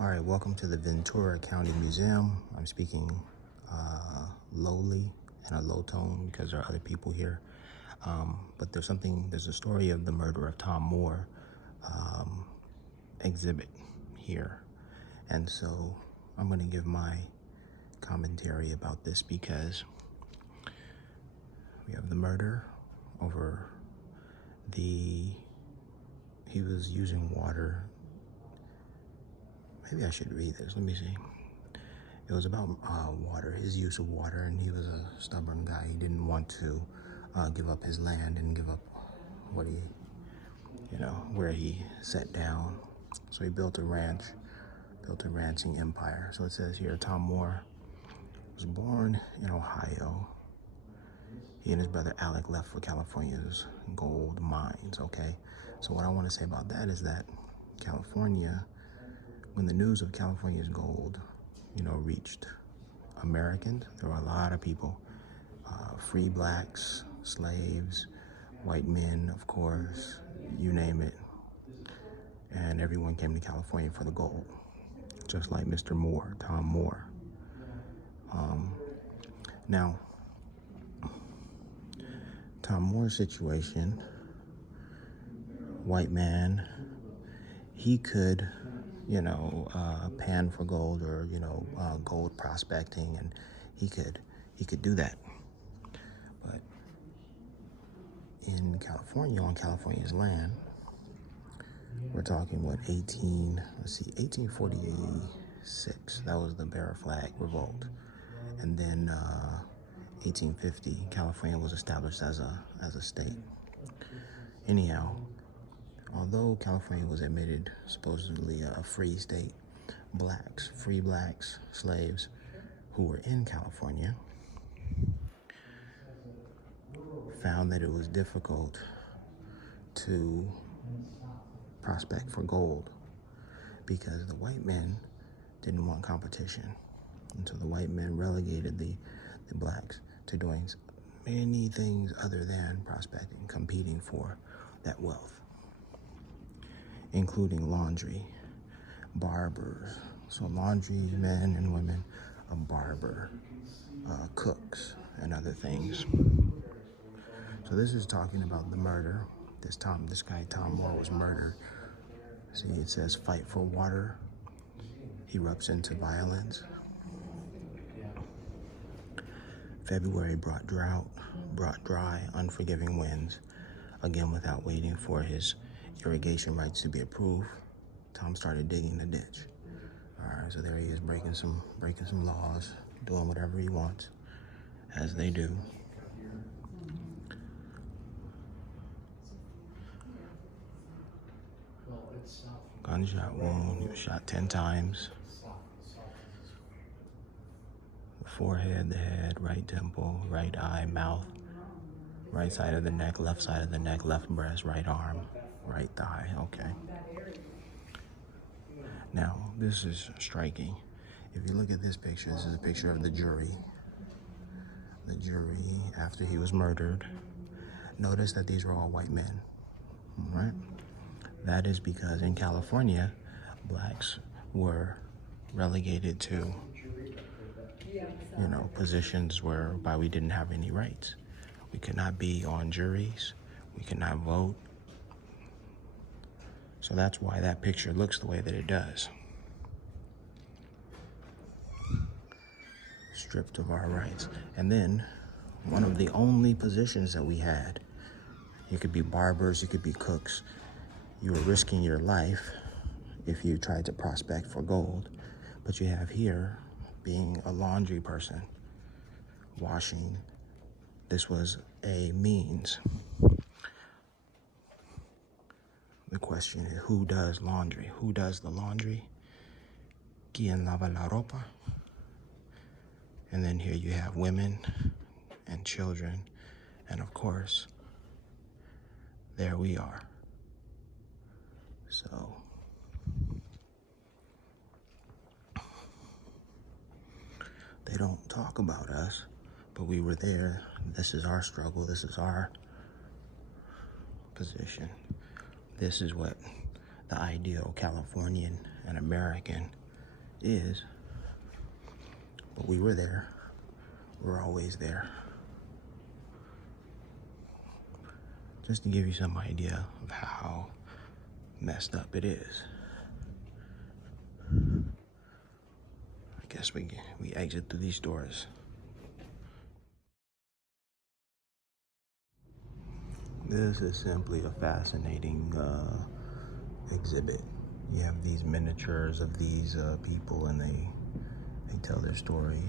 All right, welcome to the Ventura County Museum. I'm speaking lowly in a low tone because there are other people here. But there's a story of the murder of Tom Moore exhibit here. And so I'm going to give my commentary about this because we have the murder over he was using water. Maybe I should read this. Let me see. It was about water, his use of water, and he was a stubborn guy. He didn't want to give up his land and give up what where he sat down. So he built a ranching empire. So it says here, Tom Moore was born in Ohio. He and his brother Alec left for California's gold mines, okay? So what I want to say about that is that California, when the news of California's gold, reached Americans, there were a lot of people, free blacks, slaves, white men, of course, you name it. And everyone came to California for the gold, just like Mr. Moore, Tom Moore. Now, Tom Moore's situation, white man, he could pan for gold or, gold prospecting, and he could do that. But in California, on California's land, we're talking, 1846, that was the Bearer Flag Revolt. And then 1850, California was established as a state. Anyhow, although California was admitted supposedly a free state, free blacks, slaves who were in California found that it was difficult to prospect for gold because the white men didn't want competition. And so the white men relegated the blacks to doing many things other than prospecting, competing for that wealth, including laundry, barbers. So laundry, men and women, a barber, cooks, and other things. So this is talking about the murder. This guy, Tom Moore, was murdered. See, it says fight for water erupts into violence. February brought drought, brought dry, unforgiving winds. Again, without waiting for his irrigation rights to be approved, Tom started digging the ditch. All right, so there he is, breaking some laws, doing whatever he wants, as they do. Gunshot wound. He was shot 10 times. The forehead, the head, right temple, right eye, mouth, right side of the neck, left side of the neck, left breast, right arm, right thigh. Okay. Now, this is striking. If you look at this picture, this is a picture of the jury. The jury, after he was murdered, notice that these were all white men, right? That is because in California, blacks were relegated to, positions whereby we didn't have any rights. We could not be on juries. We could not vote. So that's why that picture looks the way that it does. Stripped of our rights. And then one of the only positions that we had, you could be barbers, you could be cooks. You were risking your life if you tried to prospect for gold. But you have here being a laundry person, washing. This was a means. The question is, who does laundry? Who does the laundry? ¿Quién lava la ropa? And then here you have women and children. And of course, there we are. So, they don't talk about us, but we were there. This is our struggle. This is our position. This is what the ideal Californian and American is. But we were there. We're always there. Just to give you some idea of how messed up it is. I guess we exit through these doors. This is simply a fascinating exhibit. You have these miniatures of these people, and they tell their story.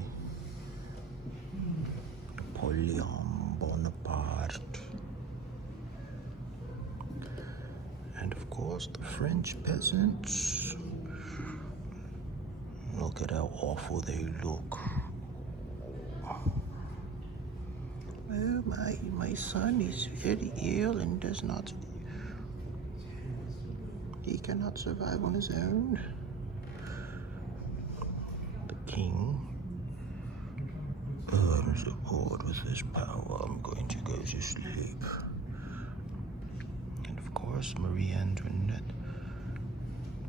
Napoleon Bonaparte. And of course, the French peasants. Look at how awful they look. Well, my son is very ill and does not. He cannot survive on his own. The king. I'm so bored with this power. I'm going to go to sleep. And of course, Marie Antoinette.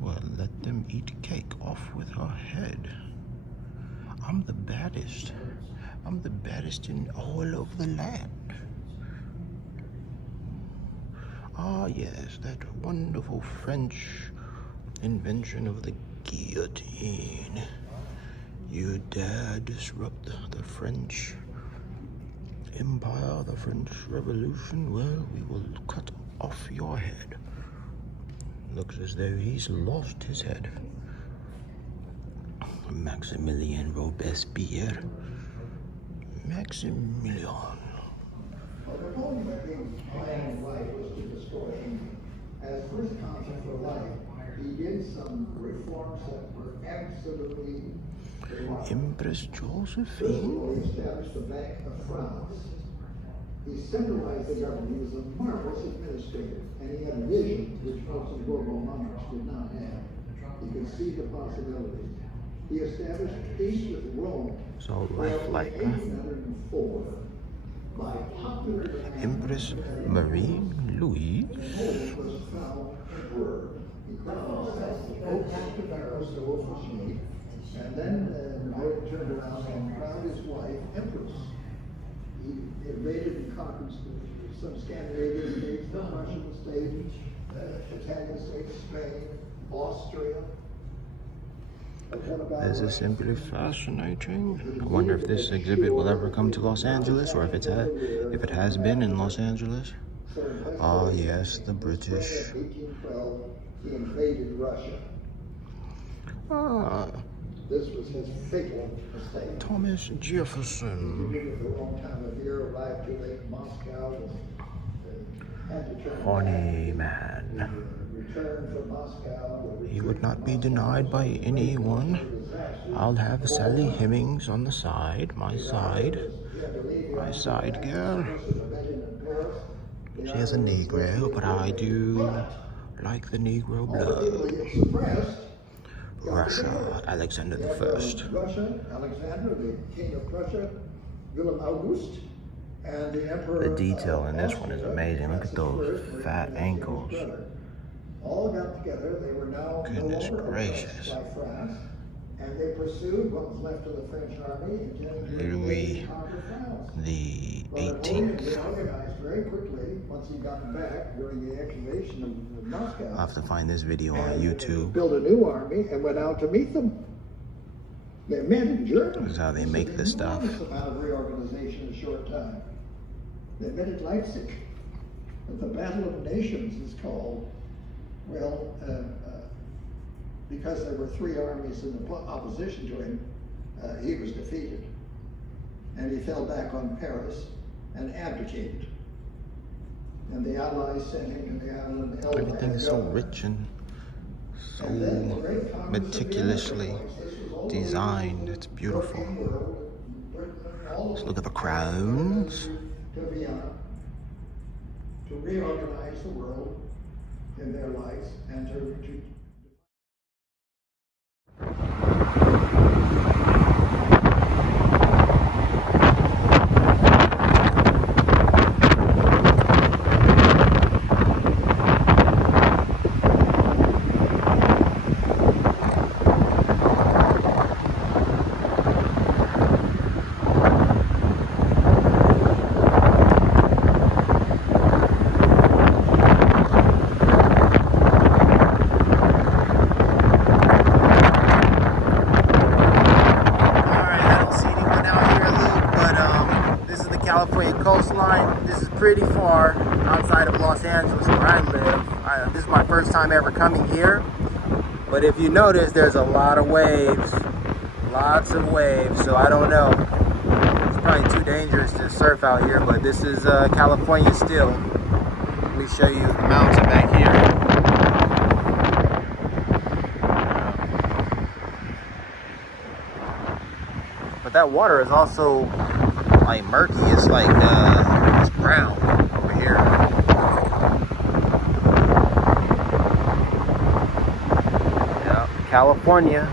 Well, let them eat cake off with her head. I'm the baddest. I'm the baddest in all of the land. Ah, yes, that wonderful French invention of the guillotine. You dare disrupt the French Empire, the French Revolution? Well, we will cut off your head. Looks as though he's lost his head. Maximilien Robespierre. Maximilian. Well, Napoleon's plan of life was to destroy him. As first consul for life, he did some reforms that were absolutely remarkable. Empress First Josephine. of all, he established the Bank of France. He centralized the government. He was a marvelous administrator, and he had a vision which most of the Bourbon monarchs did not have. He could see the possibilities. He established peace with Rome. So lifelike, huh? 1804, by popular demand, Empress Marie Louise. Napoleon was crowned emperor. He crowned himself the Pope to Paris, the officiate, and then Napoleon turned around and crowned his wife empress. He invaded and conquered some Scandinavian states, the Russian states, Italian states, Spain, Austria. This is simply fascinating. I wonder if this exhibit will ever come to Los Angeles, or if it has been in Los Angeles. Ah, yes, the British. 1812, he invaded Russia. Ah, This was his fatal mistake. Thomas Jefferson. He did it at the wrong time of year, arrived too late in Moscow, had to turn Funny back. man. Returned from Moscow. He would not be denied by anyone. I'll have Sally Hemings on the side, my side girl. She is a Negro, but I do like the Negro blood. Russia, Alexander the First. Russia, Alexander, the king of Prussia, Wilhelm August, and the emperor. The detail in this one is amazing. Look at those fat ankles. All got together. They were now Goodness no longer gracious. by France, and they pursued what was left of the French army, intending to Louis conquer France. the Well, Napoleon 18th. reorganized very quickly once he got back during the excavation of Moscow. I'll have to find this video on And YouTube. built a new army and went out to meet them. They met in Germany. This is how they make this stuff. Enormous amount of reorganization in a short time. They met at Leipzig. The Battle of Nations is called. Well, because there were three armies in the opposition to him, he was defeated. And he fell back on Paris and abdicated. And the Allies sent him to the island of Elba. Everything is so rich and so meticulously designed. It's beautiful. Let's look at the crowns. To Vienna to reorganize the world in their lives and to time ever coming here. But if you notice, there's a lot of waves, lots of waves. So I don't know. It's probably too dangerous to surf out here, but this is California still. Let me show you the mountain back here. But that water is also like murky. It's like it's brown over here. Yeah, California.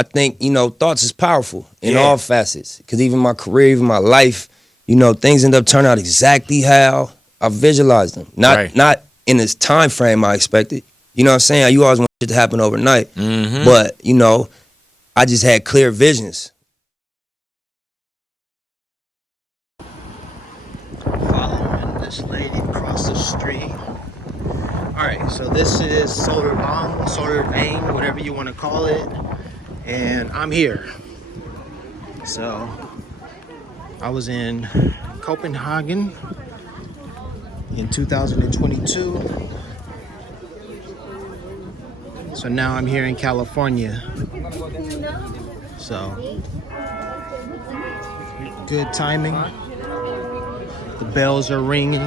I think, you know, thoughts is powerful in all facets. Because even my career, even my life, you know, things end up turning out exactly how I visualized them. Not in this time frame I expected. You know what I'm saying? You always want shit to happen overnight. But, you know, I just had clear visions. Following this lady across the street. Alright, so this is Solar Bomb, Solar Vein, whatever you want to call it. And I'm here. So I was in Copenhagen in 2022. So now I'm here in California. So good timing. The bells are ringing.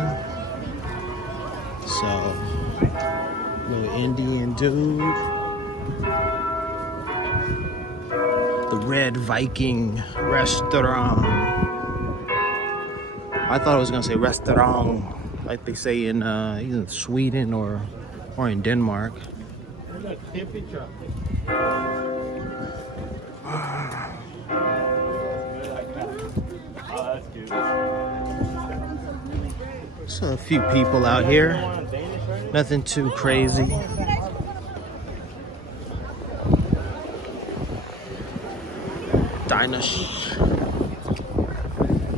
So little Indian dude. The Red Viking Restaurant. I thought I was gonna say restaurant, like they say in either Sweden or in Denmark. So a few people out here, nothing too crazy. Dinosaurs.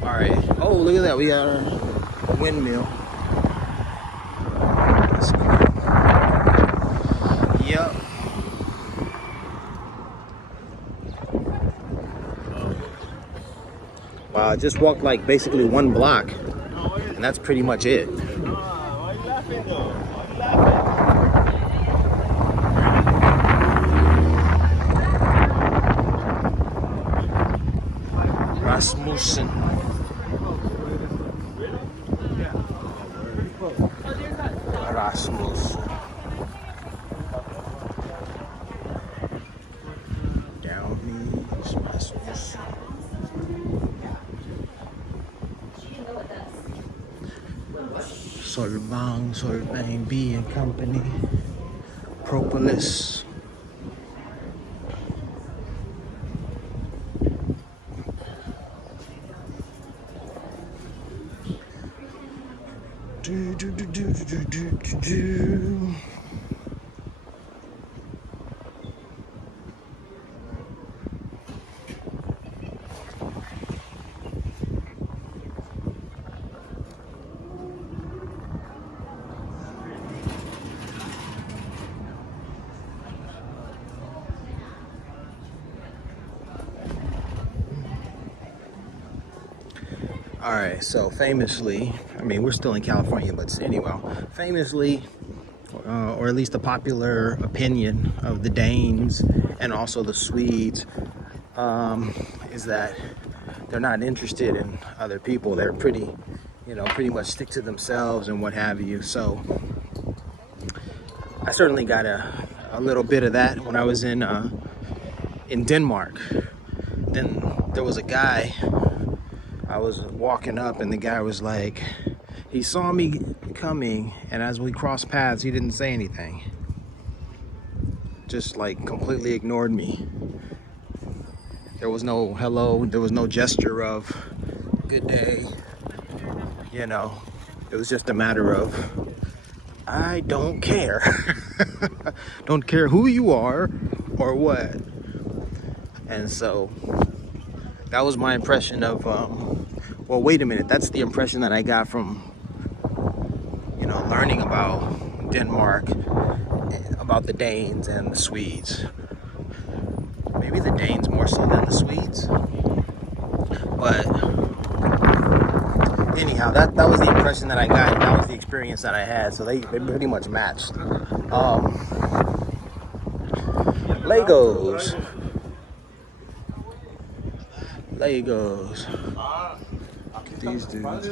All right. Oh, look at that. We got a windmill. That's cool. Yep. Wow, I just walked like basically one block, and that's pretty much it. Rasmussen. Rasmussen. Downey's Rasmussen. Solvang, B and Company. Propolis. All right, so famously, I mean, we're still in California, but anyway, famously, or at least the popular opinion of the Danes and also the Swedes, is that they're not interested in other people. They're pretty much stick to themselves and what have you. So I certainly got a little bit of that when I was in Denmark. Then there was a guy, I was walking up and the guy was like, He saw me coming, and as we crossed paths, he didn't say anything. Just like completely ignored me. There was no hello, there was no gesture of good day. You know, it was just a matter of, I don't care. Don't care who you are or what. And so that was my impression of, well, wait a minute, that's the impression that I got from, you know, learning about Denmark, about the Danes and the Swedes. Maybe the Danes more so than the Swedes. But anyhow, that was the impression that I got. That was the experience that I had. So they pretty much matched. Legos. Look at these dudes.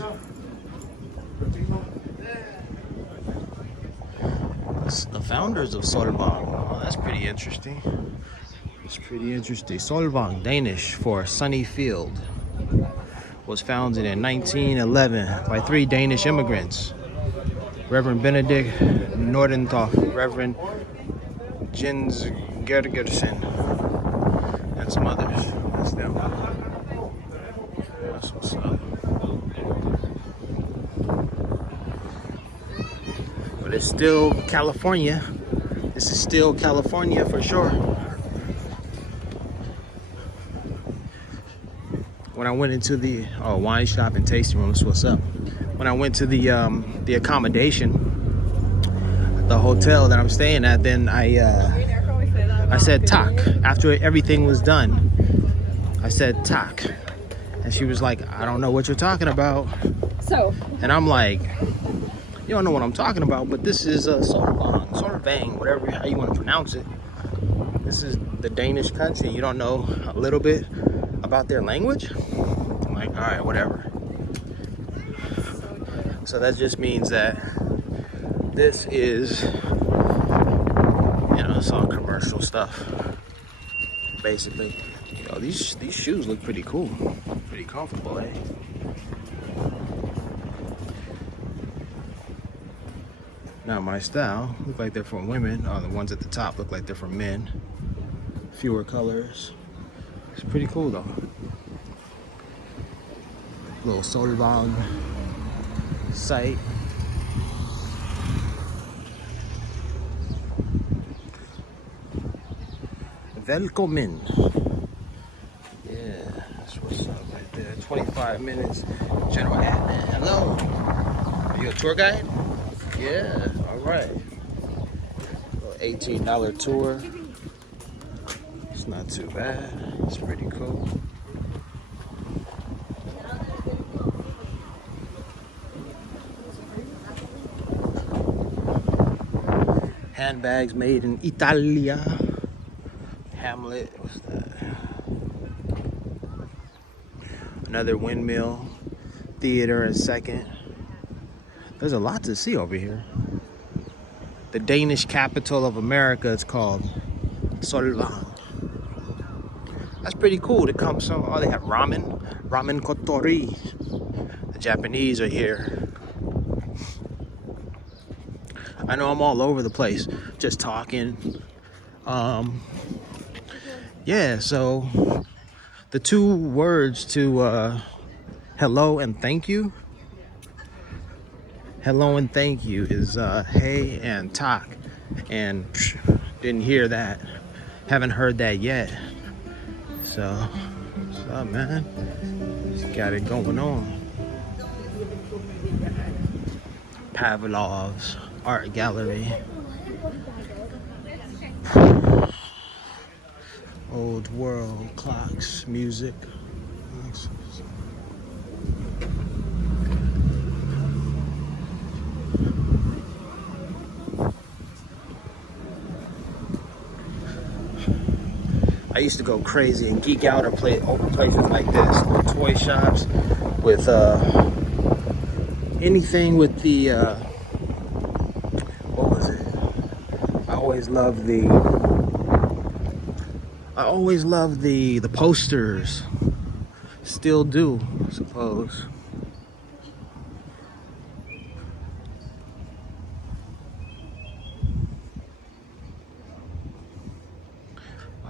The founders of Solvang. Oh, that's pretty interesting. It's pretty interesting. Solvang, Danish for sunny field, was founded in 1911 by 3 Danish immigrants. Reverend Benedict Nordentoft, Reverend Jens Gergersen, and some others. That's them. That's what's up. But it's still California. This is still California for sure. When I went into the wine shop and tasting room, that's what's up. When I went to the accommodation, the hotel that I'm staying at, then I said tak. After everything was done, I said tak. And she was like, I don't know what you're talking about. So. And I'm like, you don't know what I'm talking about, but this is Solvang, whatever how you want to pronounce it. This is the Danish country. You don't know a little bit about their language? I'm like, all right, whatever. So that just means that this is, you know, it's all commercial stuff, basically. You know, these shoes look pretty cool, pretty comfortable, eh? Not my style. Look like they're for women. Oh, the ones at the top look like they're for men. Fewer colors. It's pretty cool though. Little Solvang site. Velkommen. Yeah, that's what's up right there. 25 minutes. General admin. Hello. Are you a tour guide? Yeah, all right. Little $18 tour. It's not too bad. It's pretty cool. Handbags made in Italia. Hamlet. What's that? Another windmill. Theater in second. There's a lot to see over here. The Danish capital of America is called Solvang. That's pretty cool. They come some. Oh, they have ramen kotori. The Japanese are here. I know I'm all over the place, just talking. Yeah. So the 2 words to hello and thank you. Hello and thank you is hey and tak, and didn't hear that. Haven't heard that yet. So, what's up, man? Just got it going on. Pavlov's Art Gallery. Old world clocks, music. I used to go crazy and geek out or open places like this, little toy shops with anything with the what was it? I always loved the posters. Still do, I suppose.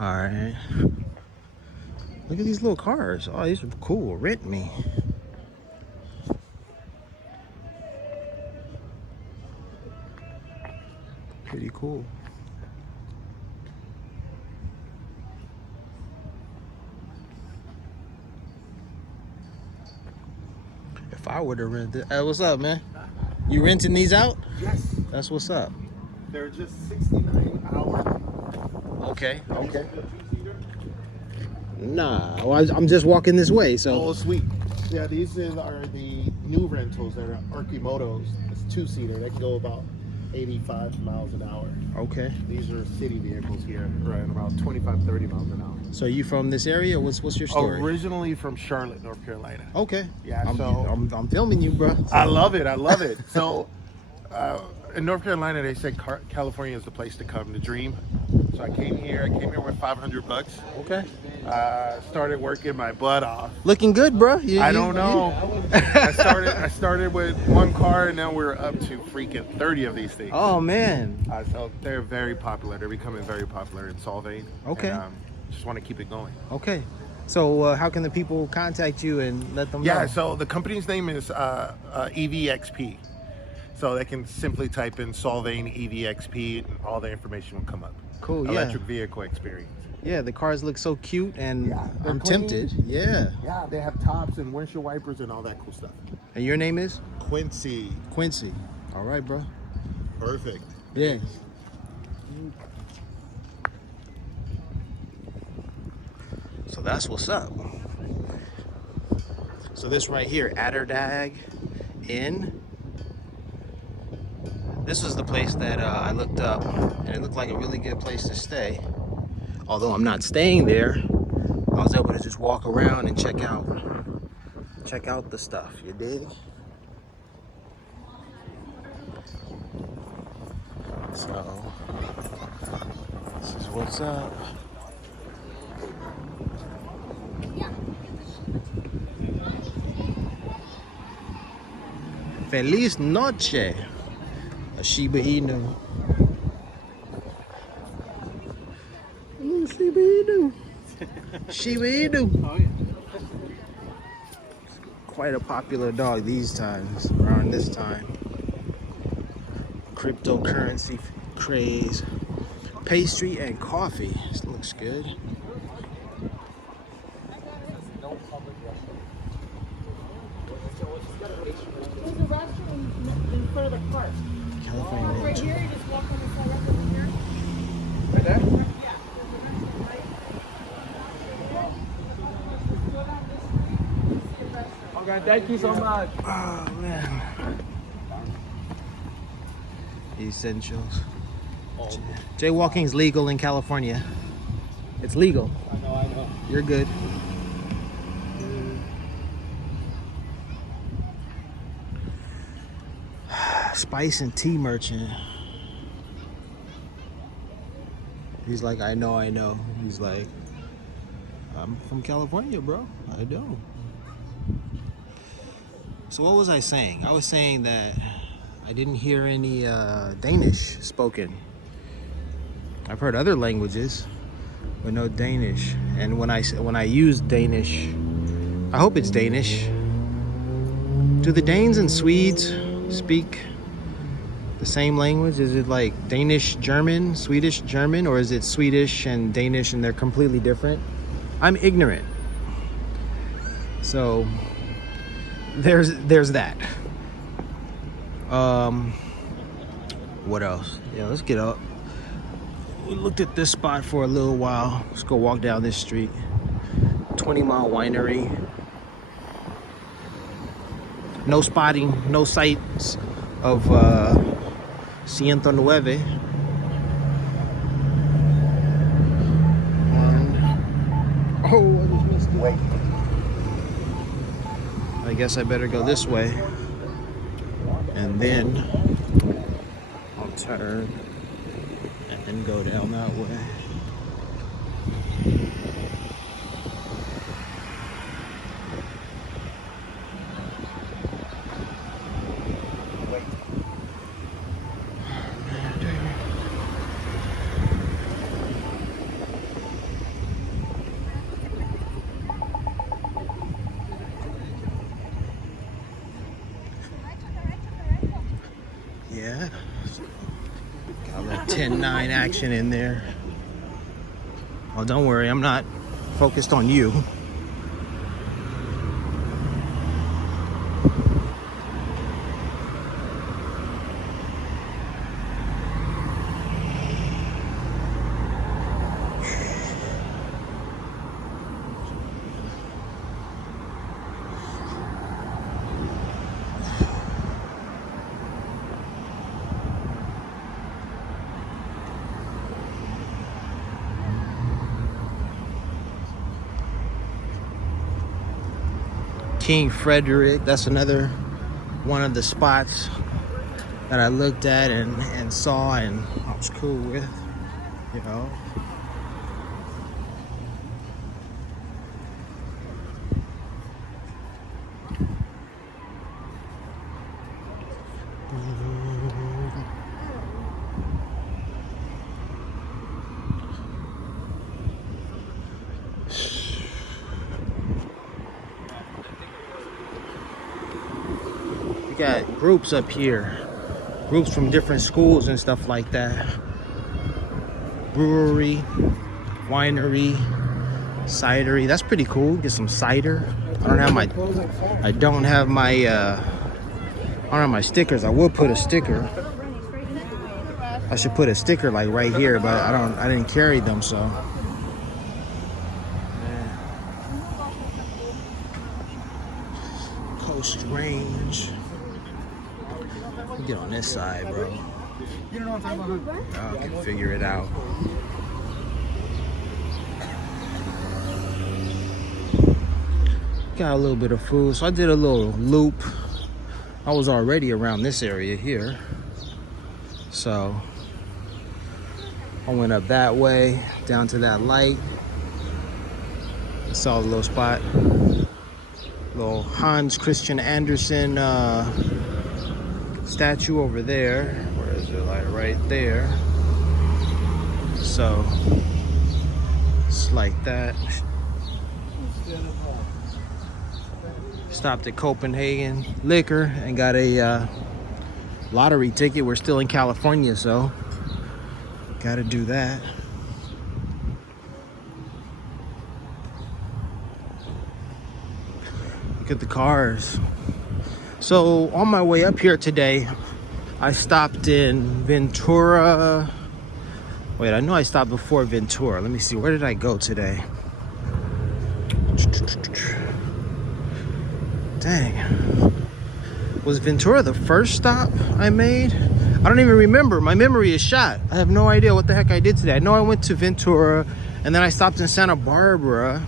All right. Look at these little cars. Oh, these are cool. Rent me. Pretty cool. If I were to rent it, hey, what's up, man? You renting these out? Yes. That's what's up. They're just 69 hours. Okay. Okay. Nah, well, I'm just walking this way, so. Oh, sweet. Yeah, these are the new rentals. They're Arkimotos. It's two-seater. They can go about 85 miles an hour. Okay. These are city vehicles here, right about 25, 30 miles an hour. So you from this area? What's your story? Originally from Charlotte, North Carolina. Okay. Yeah, I'm filming you, bro. I love it. I love it. So, in North Carolina, they say California is the place to come to dream. So I came here with $500. Okay. Started working my butt off. Looking good, bro. I don't know. I started with one car, and now we're up to freaking 30 of these things. Oh man. So they're very popular. They're becoming very popular in Solvang. Okay. And, just want to keep it going. Okay. So how can the people contact you and let them know? Yeah. So the company's name is EVXP. So they can simply type in Solvang EVXP, and all the information will come up. Cool. Yeah. Electric vehicle experience. Yeah, the cars look so cute, and Yeah, they're I'm clean. tempted. Yeah. Yeah, they have tops and windshield wipers and all that cool stuff. And your name is Quincy. Quincy. All right, bro. Perfect. Yeah. So that's what's up. So this right here, Atterdag Inn. This was the place that I looked up, and it looked like a really good place to stay. Although I'm not staying there, I was able to just walk around and check out the stuff. You dig? So this is what's up. Feliz noche, a Shiba Inu. Shiba Inu. Shiba Inu. Oh, yeah. Quite a popular dog these times, around this time. Cryptocurrency craze. Pastry and coffee. This looks good. There's a restroom in front of the park. California Right Ranch. here, you just walk on the side right over here. Right there? Yeah, there's a restroom, right? Okay, thank you so much. Oh man. Essentials. Jaywalking's legal in California. It's legal. I know. You're good. Spice and tea merchant. He's like, I know. He's like, I'm from California, bro. I know. So what was I saying? I was saying that I didn't hear any Danish spoken. I've heard other languages, but no Danish. And when I use Danish, I hope it's Danish. Do the Danes and Swedes speak the same language? Is it like Danish German, Swedish German, or is it Swedish and Danish and they're completely different? I'm ignorant. So there's that. What else? Yeah, let's get up. We looked at this spot for a little while. Let's go walk down this street. 20 Mile Winery. No spotting, no sights of 109. Oh, I just missed it. Wait. I guess I better go this way. And then I'll turn and go down that way. 10-9 action in there. Oh, don't worry, I'm not focused on you. King Frederick, that's another one of the spots that I looked at and saw and I was cool with, you know. We got groups up here, groups from different schools and stuff like that. Brewery, winery, cidery. That's pretty cool. Get some cider. I don't have my stickers. I will put a sticker. I should put a sticker like right here, but I didn't carry them, so. Coast Range. Get on this side, bro. You don't know what I'm talking about? I can figure it out. Got a little bit of food, so I did a little loop. I was already around this area here, so I went up that way down to that light. I saw the little spot, little Hans Christian Andersen statue over there. Where is it? Like right there. So it's like that. Stopped at Copenhagen Liquor and got a lottery ticket. We're still in California, so gotta do that. Look at the cars. So on my way up here today, I stopped in Ventura. Wait, I know I stopped before Ventura. Let me see, where did I go today? Dang. Was Ventura the first stop I made? I don't even remember. My memory is shot. I have no idea what the heck I did today. I know I went to Ventura and then I stopped in Santa Barbara.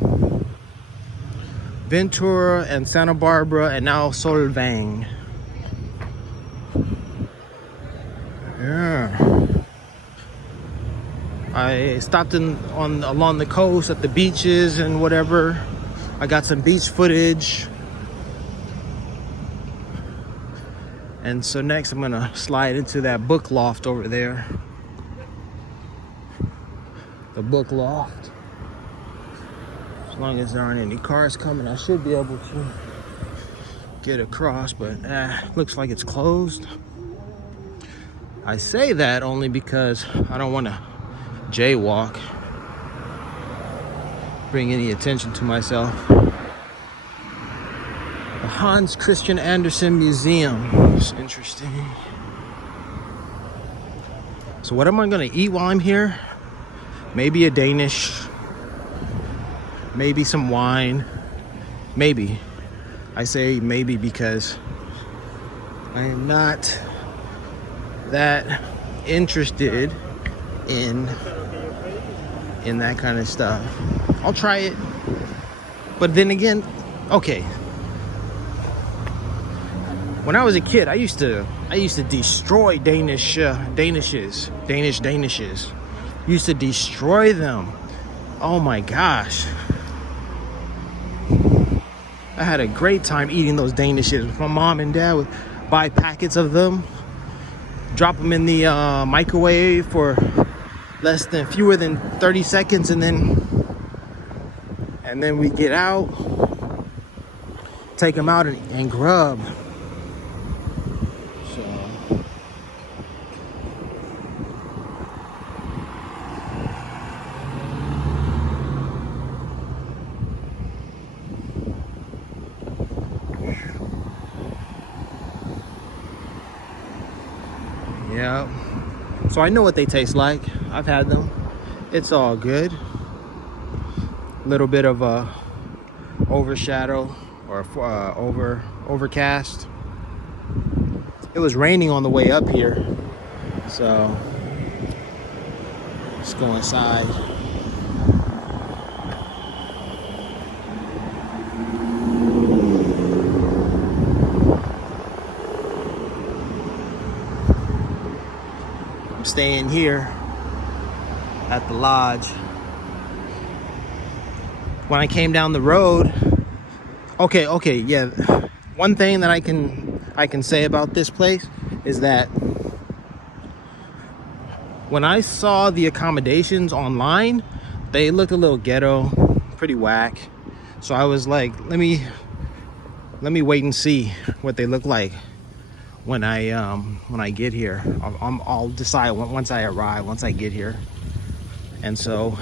Ventura and Santa Barbara and now Solvang. Yeah. I stopped along the coast at the beaches and whatever. I got some beach footage. And so next I'm gonna slide into that book loft over there. The book loft. As long as there aren't any cars coming, I should be able to get across, but looks like it's closed. I say that only because I don't want to jaywalk, bring any attention to myself. The Hans Christian Andersen Museum. It's interesting. So what am I gonna eat while I'm here? Maybe a Danish, maybe some wine, maybe. I say maybe because I am not that interested in that kind of stuff. I'll try it, but then again, okay. When I was a kid, I used to destroy Danishes. Used to destroy them. Oh my gosh. I had a great time eating those Danishes. My mom and dad would buy packets of them, drop them in the microwave for fewer than 30 seconds, and then we get out, take them out and grub. So So I know what they taste like. I've had them. It's all good. Little bit of a overshadow or overcast. It was raining on the way up here, so let's go inside. I'm staying here at the lodge. When I came down the road, okay, yeah. One thing that I can say about this place is that when I saw the accommodations online, they looked a little ghetto, pretty whack. So I was like, let me wait and see what they look like when I get here. I'll decide once I arrive, once I get here. And so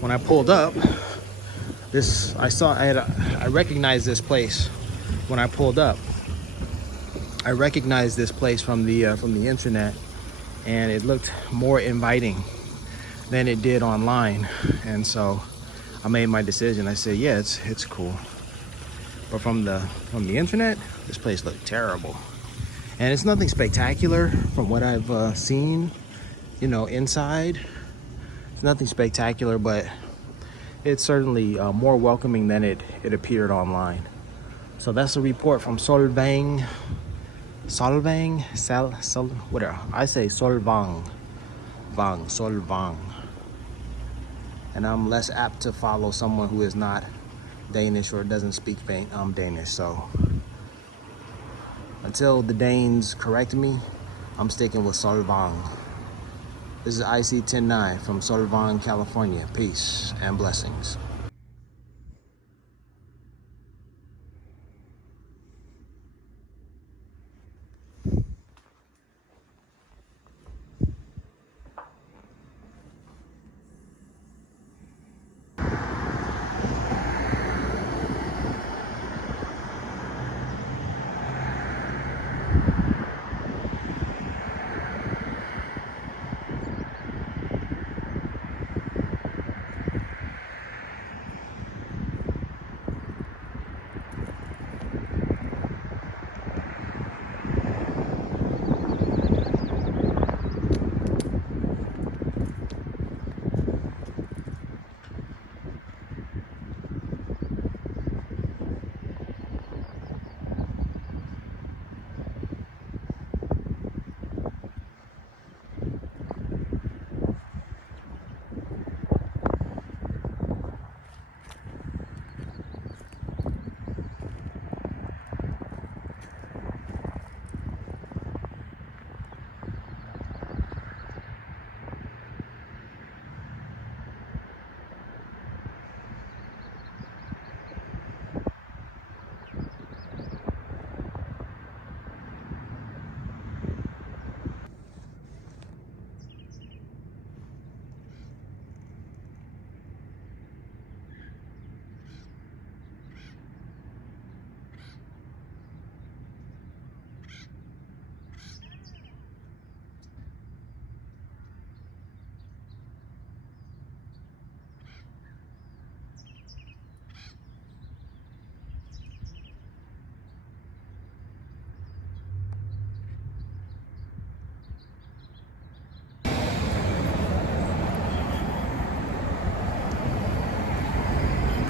when I pulled up, I recognized this place when I pulled up. I recognized this place from the internet, and it looked more inviting than it did online. And so I made my decision. I said, yeah, it's cool. But from the internet, this place looked terrible. And it's nothing spectacular from what I've seen, inside. It's nothing spectacular, but it's certainly more welcoming than it appeared online. So that's a report from Solvang, whatever. I say Solvang. And I'm less apt to follow someone who is not Danish or doesn't speak Danish. So until the Danes correct me, I'm sticking with Solvang. This is iSee109 from Solvang, California. Peace and blessings.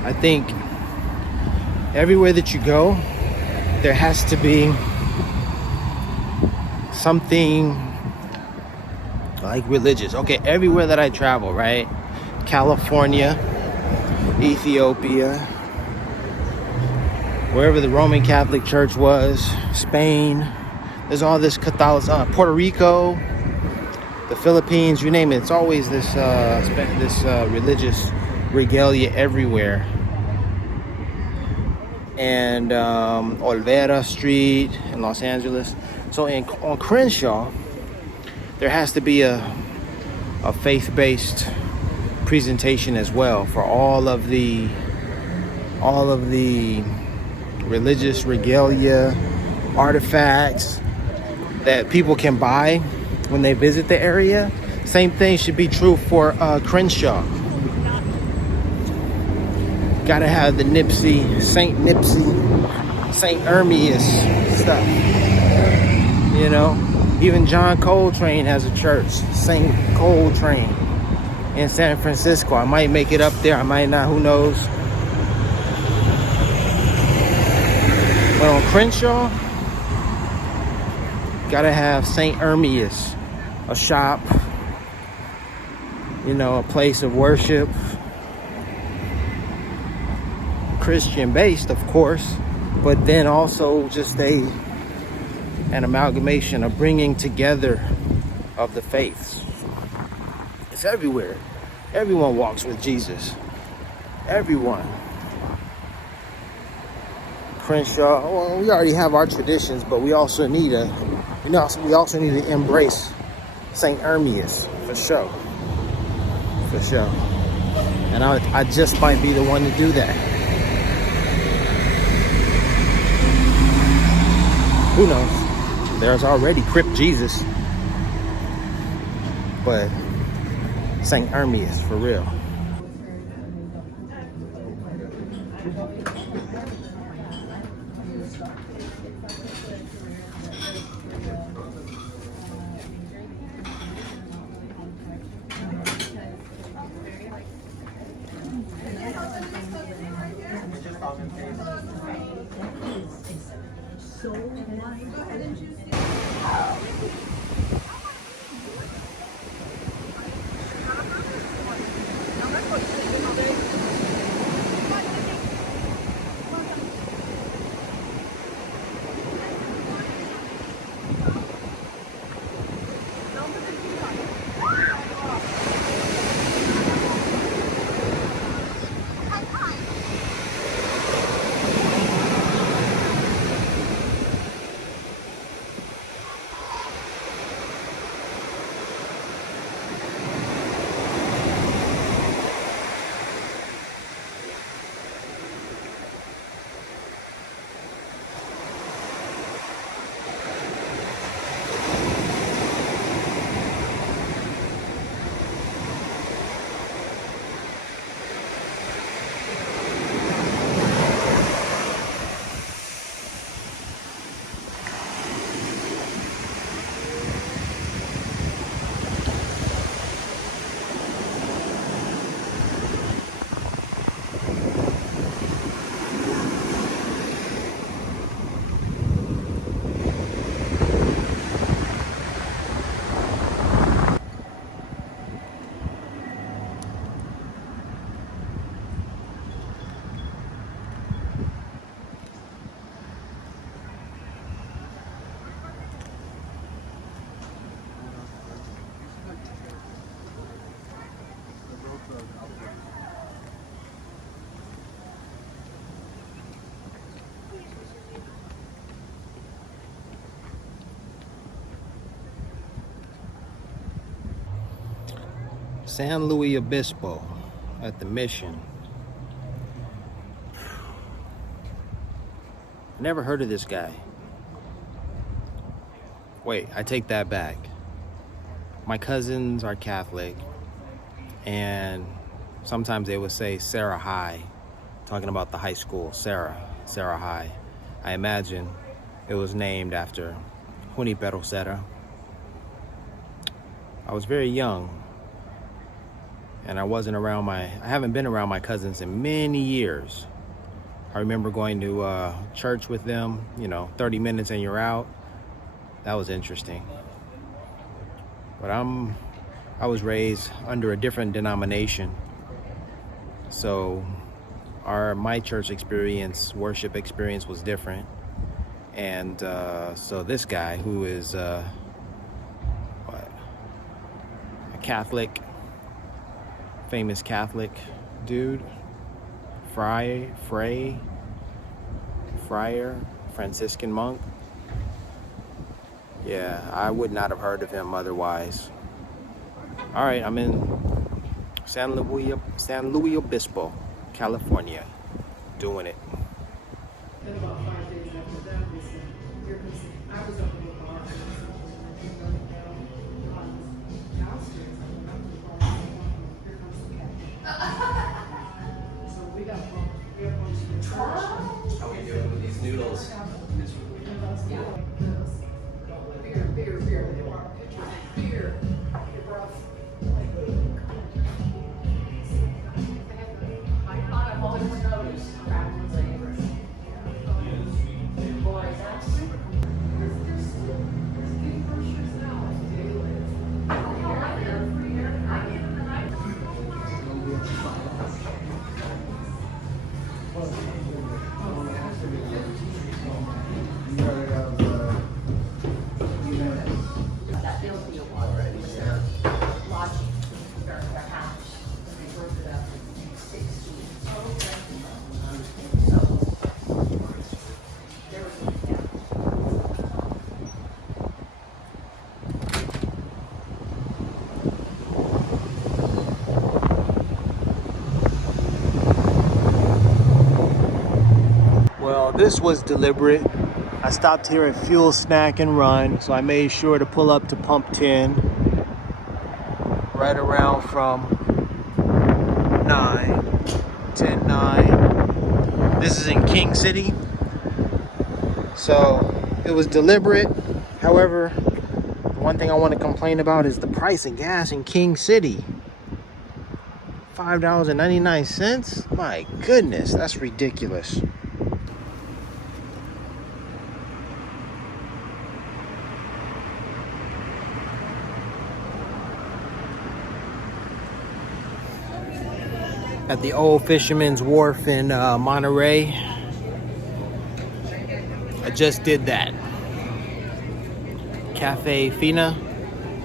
I think everywhere that you go, there has to be something like religious. Okay, everywhere that I travel, right? California, Ethiopia, wherever the Roman Catholic Church was, Spain, there's all this Catholicism, Puerto Rico, the Philippines, you name it. It's always this religious regalia everywhere. And Olvera Street in Los Angeles. So on Crenshaw, there has to be a faith-based presentation as well for all of the religious regalia, artifacts that people can buy when they visit the area. Same thing should be true for Crenshaw. Gotta have the Nipsey, St. Ermias stuff. You know, even John Coltrane has a church, St. Coltrane in San Francisco. I might make it up there, I might not, who knows. But on Crenshaw, gotta have St. Ermias, a shop, you know, a place of worship. Christian based, of course, but then also just an amalgamation, of bringing together of the faiths. It's everywhere. Everyone walks with Jesus. Everyone. Crenshaw, well, we already have our traditions, but we also need to embrace St. Ermias, for sure. For sure. And I just might be the one to do that. Who knows? There's already Crip Jesus. But St. Ermias, for real. San Luis Obispo at the Mission. Never heard of this guy. Wait, I take that back. My cousins are Catholic, and sometimes they would say Sarah High, talking about the high school, Sarah High. I imagine it was named after Junipero Serra. I was very young, and I haven't been around my cousins in many years. I remember going to church with them, 30 minutes and you're out. That was interesting. But I was raised under a different denomination. So my church experience, worship experience was different. And so this guy who is a Catholic, famous Catholic dude, friar, Franciscan monk. Yeah, I would not have heard of him otherwise. All right, I'm in San Luis Obispo, California, doing it. And about 5 days after that, they said, I was up in the bar. this was deliberate. I stopped here at Fuel Snack and Run, so I made sure to pull up to Pump 10 right around from 10:09. This is in King City, so it was deliberate. However, the one thing I want to complain about is the price of gas in King City. $5.99. My goodness, that's ridiculous. At the old Fisherman's Wharf in Monterey. I just did that. Cafe Fina.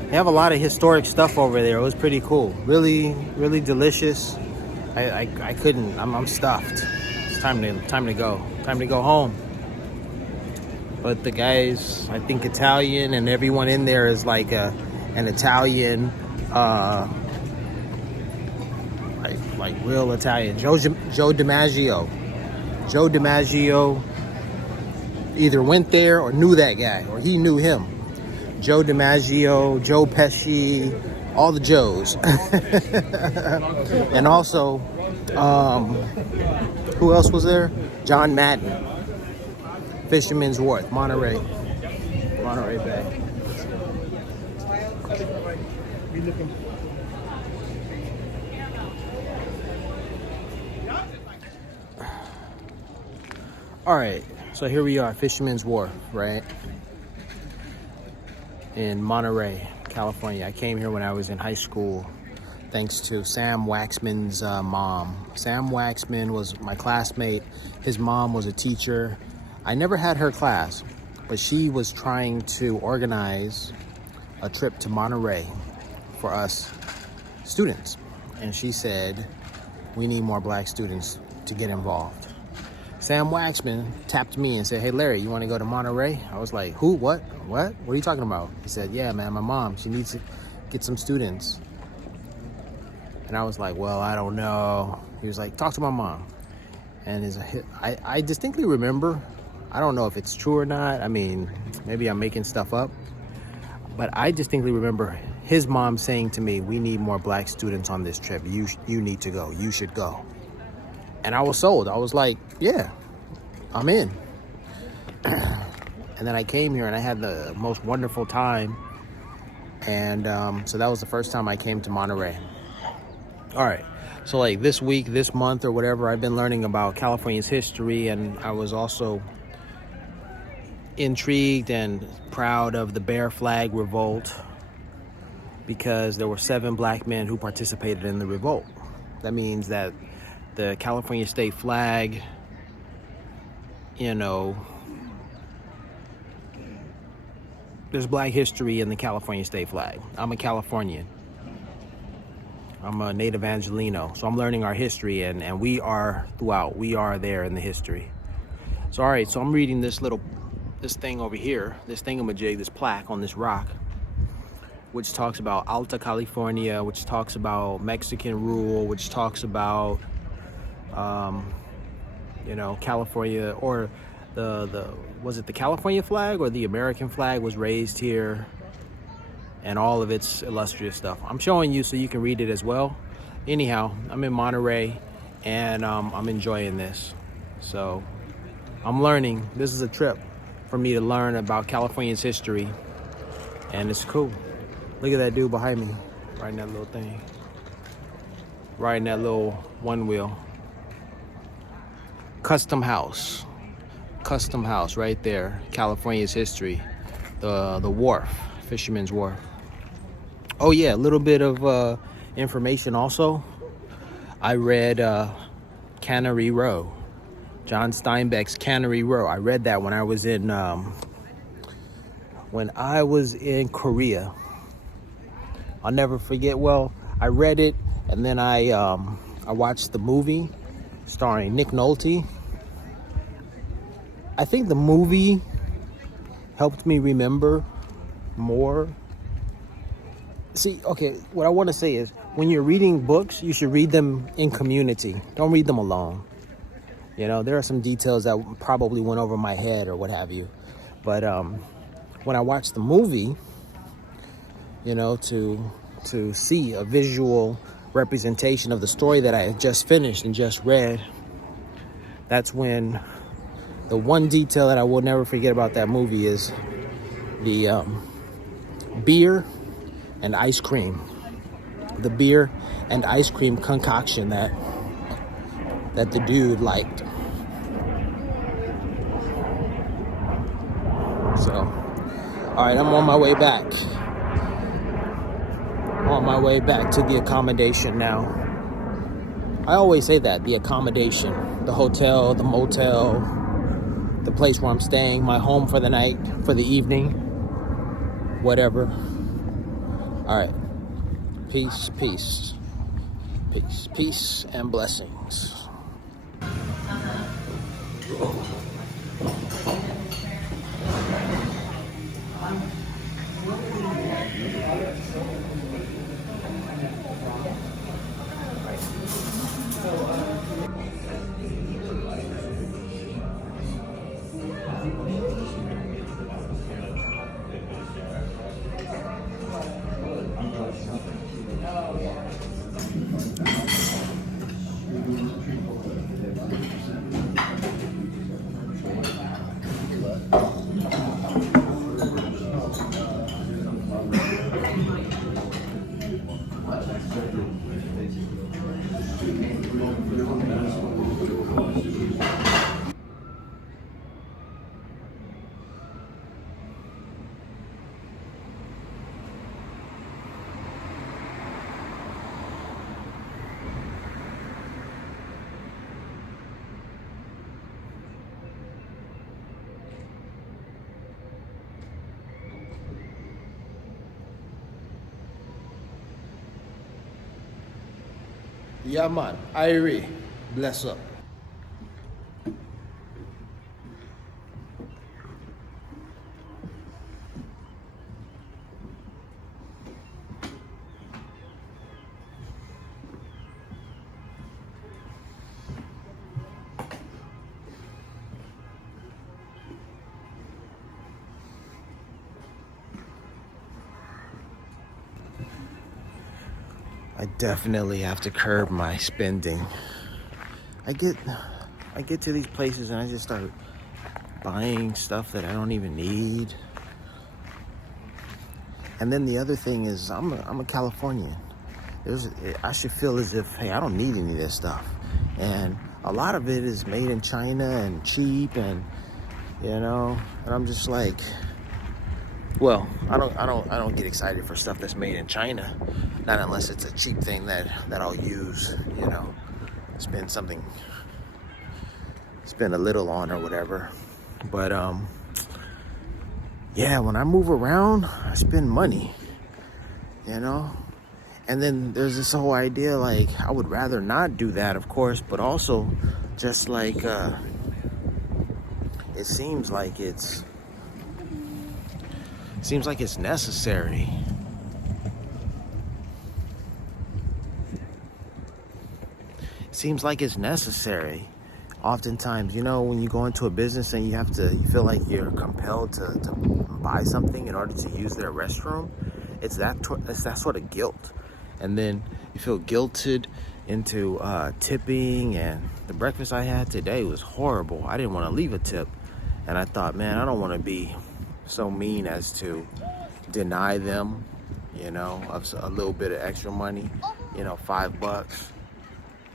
They have a lot of historic stuff over there. It was pretty cool. Really, really delicious. I couldn't. I'm stuffed. It's time to go. Time to go home. But the guys, I think Italian, and everyone in there is like an Italian. Like real Italian. Joe DiMaggio. Joe DiMaggio either went there or knew that guy, or he knew him. Joe DiMaggio, Joe Pesci, all the Joes. And also, who else was there? John Madden. Fisherman's Wharf, Monterey Bay. All right, so here we are, Fisherman's Wharf, right? In Monterey, California. I came here when I was in high school, thanks to Sam Waxman's mom. Sam Waxman was my classmate. His mom was a teacher. I never had her class, but she was trying to organize a trip to Monterey for us students. And she said, we need more black students to get involved. Sam Waxman tapped me and said, hey, Larry, you want to go to Monterey? I was like, who? What? What are you talking about? He said, yeah, man, my mom, she needs to get some students. And I was like, well, I don't know. He was like, talk to my mom. And I distinctly remember, I don't know if it's true or not. I mean, maybe I'm making stuff up. But I distinctly remember his mom saying to me, we need more black students on this trip. You need to go. You should go. And I was sold. I was like, yeah, I'm in. And then I came here and I had the most wonderful time. And so that was the first time I came to Monterey. All right. So like this week, this month or whatever, I've been learning about California's history. And I was also intrigued and proud of the Bear Flag Revolt, because there were 7 black men who participated in the revolt. That means that the California state flag, you know, there's black history in the California state flag. I'm a Californian. I'm a native Angelino. So I'm learning our history, and we are throughout. We are there in the history. So, all right, so I'm reading this thing over here, this thingamajig, this plaque on this rock, which talks about Alta California, which talks about Mexican rule, which talks about you know, California, or was it the California flag or the American flag was raised here, and all of its illustrious stuff. I'm showing you so you can read it as well. Anyhow, I'm in Monterey, and I'm enjoying this. So I'm learning. This is a trip for me to learn about California's history, and it's cool. Look at that dude behind me, riding that little thing, riding that little one wheel. Custom house right there. California's history, the wharf, Fisherman's Wharf. Oh yeah, a little bit of information also. I read Cannery Row, John Steinbeck's Cannery Row. I read that when I was in Korea. I'll never forget. Well, I read it, and then I watched the movie starring Nick Nolte. I think the movie helped me remember more. See, okay, what I want to say is, when you're reading books, you should read them in community. Don't read them alone. You know, there are some details that probably went over my head or what have you. But when I watched the movie, you know, to see a visual representation of the story that I had just finished and just read, that's when the one detail that I will never forget about that movie is the beer and ice cream. The beer and ice cream concoction that the dude liked. So, all right, I'm on my way back. On my way back to the accommodation now. I always say that, the accommodation, the hotel, the motel, the place where I'm staying, my home for the night, for the evening, whatever. All right, peace, peace, peace, peace, and blessings. Yeah, man. Irie, bless up. I definitely have to curb my spending. I get to these places and I just start buying stuff that I don't even need. And then the other thing is, I'm a Californian. I should feel as if, hey, I don't need any of this stuff. And a lot of it is made in China and cheap, and you know, and I'm just like, well, I don't get excited for stuff that's made in China, not unless it's a cheap thing that I'll use, you know, spend a little on or whatever. But yeah, when I move around, I spend money, you know. And then there's this whole idea, like, I would rather not do that, of course, but also just like it seems like it's necessary. Seems like it's necessary. Oftentimes, you know, when you go into a business and you feel like you're compelled to buy something in order to use their restroom, it's that sort of guilt. And then you feel guilted into tipping, and the breakfast I had today was horrible. I didn't want to leave a tip, and I thought, man, I don't want to be so mean as to deny them, you know, of a little bit of extra money, you know, $5.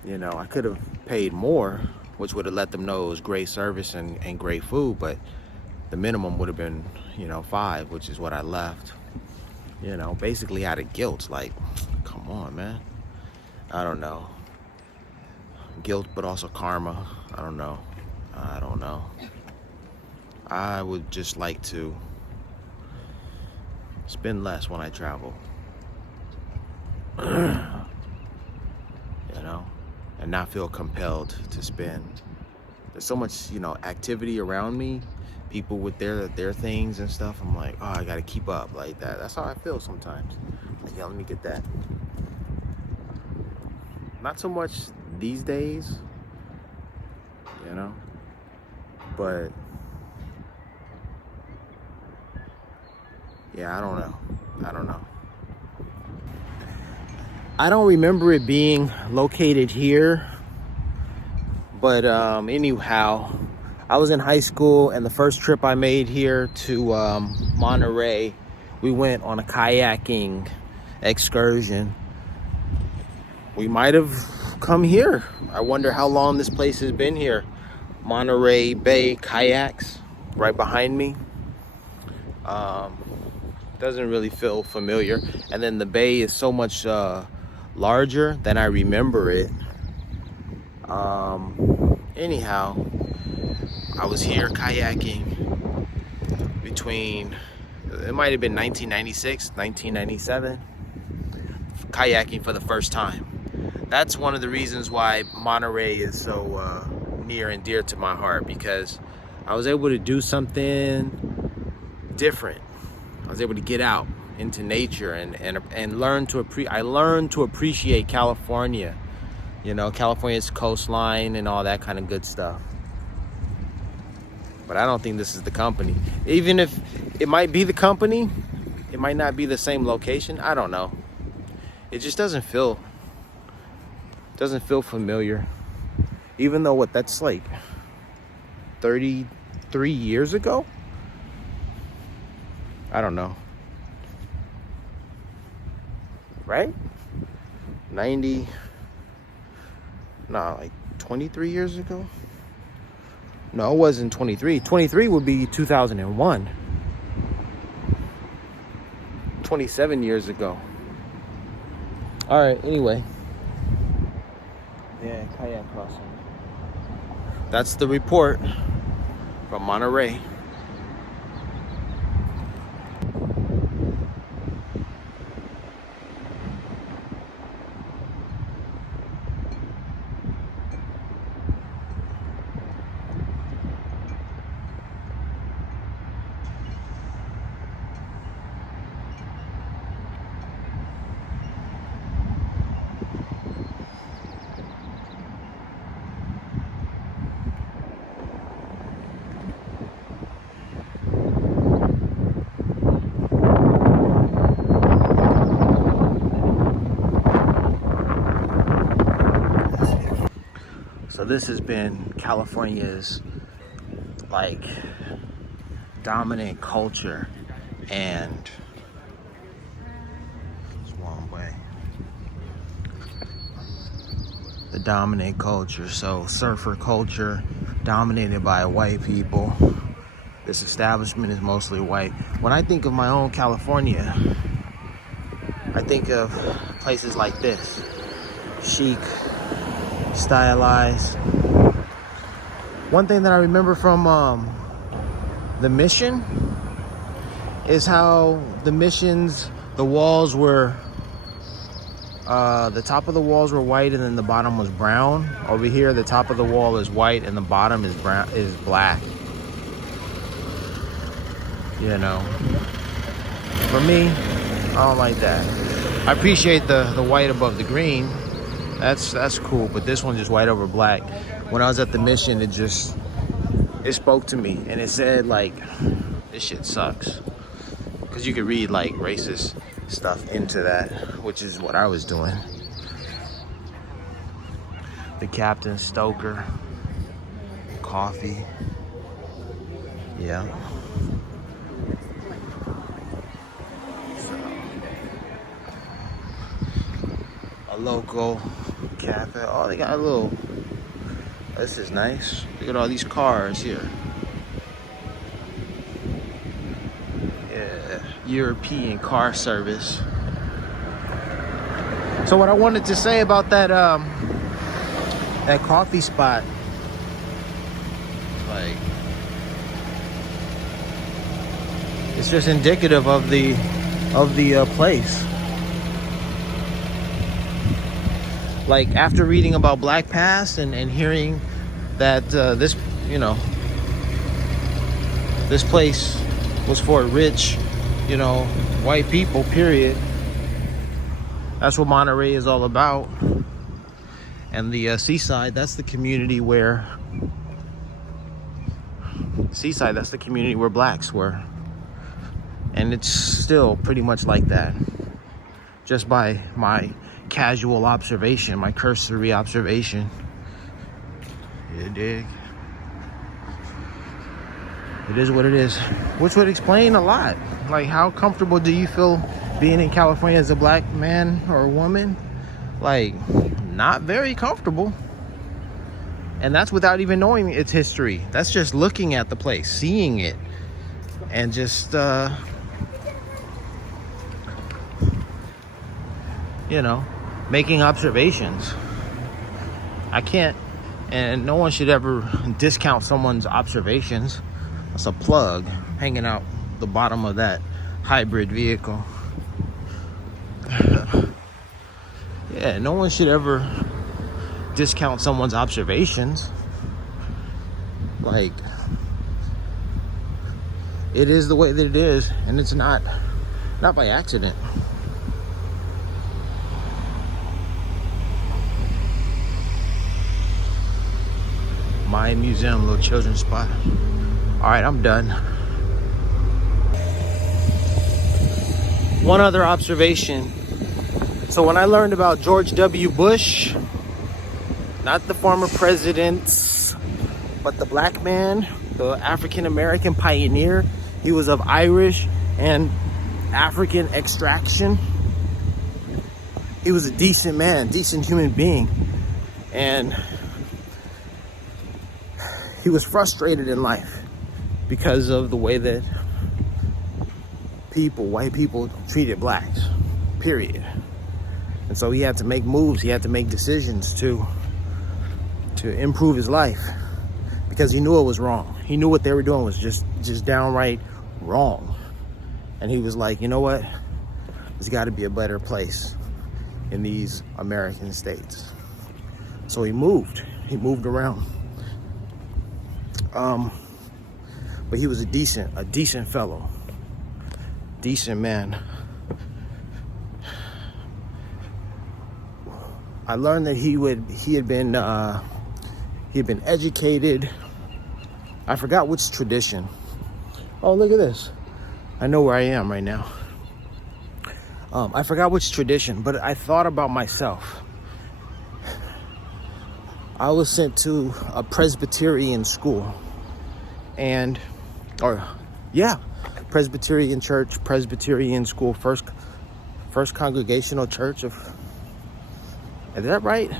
You know, I could have paid more, which would have let them know it was great service and great food, but the minimum would have been, you know, $5, which is what I left. You know, basically out of guilt, like, come on, man. I don't know. Guilt, but also karma. I don't know. I would just like to spend less when I travel. You know, and not feel compelled to spend. There's so much, you know, activity around me, people with their things and stuff. I'm like, oh, I gotta keep up like that. That's how I feel sometimes. Like, yeah, let me get that. Not so much these days, you know? But yeah, I don't know. I don't remember it being located here, but anyhow, I was in high school, and the first trip I made here to Monterey, we went on a kayaking excursion. We might have come here. I wonder how long this place has been here. Monterey Bay Kayaks, right behind me. Doesn't really feel familiar. And then the bay is so much larger than I remember it. Anyhow, I was here kayaking between, it might have been 1996, 1997, kayaking for the first time. That's one of the reasons why Monterey is so near and dear to my heart, because I was able to do something different. I was able to get out into nature and learn to appreciate California, you know, California's coastline and all that kind of good stuff. But I don't think this is the company. Even if it might be the company, it might not be the same location. I don't know. It just doesn't feel familiar. Even though that's like 33 years ago? I don't know. Right? 90, no, like 23 years ago? No, it wasn't 23. 23 would be 2001. 27 years ago. All right, anyway. Yeah, kayak crossing. That's the report from Monterey. So this has been California's like dominant culture, and it's one way. The dominant culture, so surfer culture dominated by white people. This establishment is mostly white. When I think of my own California, I think of places like this. Chic, stylized. One thing that I remember from the Mission is how the Missions, the walls were, the top of the walls were white and then the bottom was brown. Over here, the top of the wall is white and the bottom is black. You know, for me, I don't like that. I appreciate the white above the green. That's cool, but this one just white over black. When I was at the Mission, it spoke to me, and it said like, this shit sucks, because you could read like racist stuff into that, which is what I was doing. The Captain Stoker coffee, yeah. A local cafe. Oh, they got a little, this is nice. Look at all these cars here. Yeah, European car service. So what I wanted to say about that that coffee spot, like, it's just indicative of the place. Like, after reading about Black Past and hearing that this, you know, this place was for rich, you know, white people, period. That's what Monterey is all about. And the seaside, that's the community where Seaside, that's the community where blacks were. And it's still pretty much like that. Just by my casual observation, my cursory observation. You dig? It is what it is. Which would explain a lot. Like, how comfortable do you feel being in California as a black man or woman? Like, not very comfortable. And that's without even knowing its history. That's just looking at the place, seeing it, and just, you know, making observations. I can't, and no one should ever discount someone's observations. That's a plug hanging out the bottom of that hybrid vehicle. Yeah, no one should ever discount someone's observations. Like, it is the way that it is, and it's not by accident. My museum, little children's spot. All right, I'm done. One other observation. So when I learned about George W. Bush, not the former presidents, but the black man, the African-American pioneer, he was of Irish and African extraction. He was a decent man, decent human being. And he was frustrated in life because of the way that white people treated blacks, period. And so he had to make moves, he had to make decisions to improve his life, because he knew it was wrong. He knew what they were doing was just downright wrong. And he was like, you know what? There's got to be a better place in these American states. So he moved around. But he was a decent fellow, decent man. I learned that he had been educated. I forgot which tradition. Oh, look at this. I know where I am right now. I forgot which tradition, but I thought about myself. I was sent to a Presbyterian school, Presbyterian church, Presbyterian school, first Congregational Church of, is that right?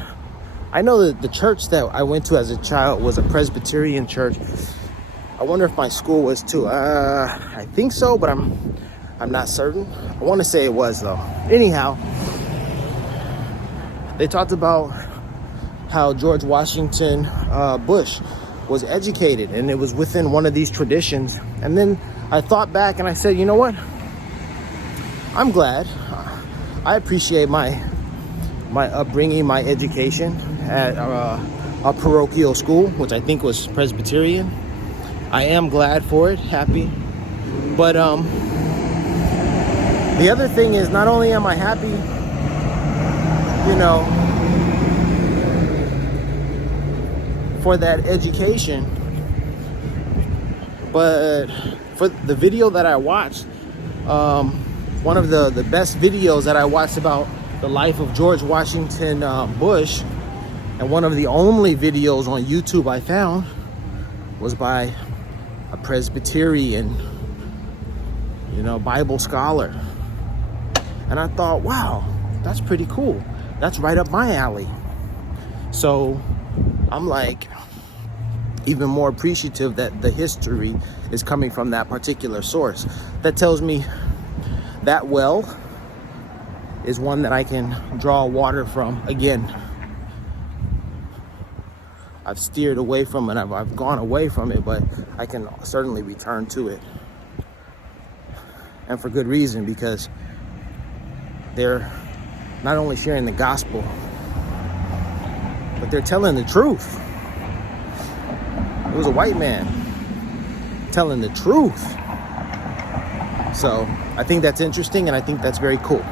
I know that the church that I went to as a child was a Presbyterian church. I wonder if my school was too. I think so, but I'm not certain. I want to say it was, though. Anyhow, they talked about how George Washington Bush was educated, and it was within one of these traditions. And then I thought back and I said, you know what? I'm glad. I appreciate my upbringing, my education at a parochial school, which I think was Presbyterian. I am glad for it, happy. But the other thing is, not only am I happy, you know, for that education, but for the video that I watched, one of the best videos that I watched about the life of George Washington Bush, and one of the only videos on YouTube I found, was by a Presbyterian, Bible scholar. And I thought, wow, that's pretty cool. That's right up my alley. So I'm like even more appreciative that the history is coming from that particular source. That tells me that well is one that I can draw water from. Again, I've steered away from it, I've gone away from it, but I can certainly return to it. And for good reason, because they're not only sharing the gospel, but they're telling the truth. It was a white man telling the truth. So I think that's interesting, and I think that's very cool.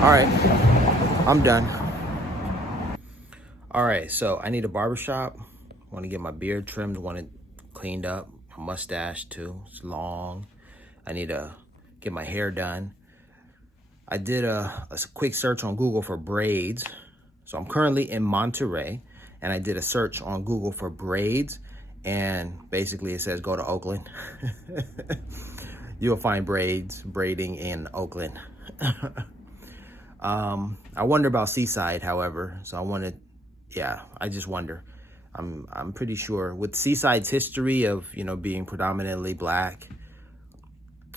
All right, I'm done. All right, so I need a barbershop. Want to get my beard trimmed. Want to cleaned up. My mustache too, it's long. I need to get my hair done. I did a quick search on Google for braids. So I'm currently in Monterey, and I did a search on Google for braids, and basically it says go to Oakland. You'll find braiding in Oakland. I wonder about Seaside, however. So I just wonder. I'm pretty sure with Seaside's history of, being predominantly black,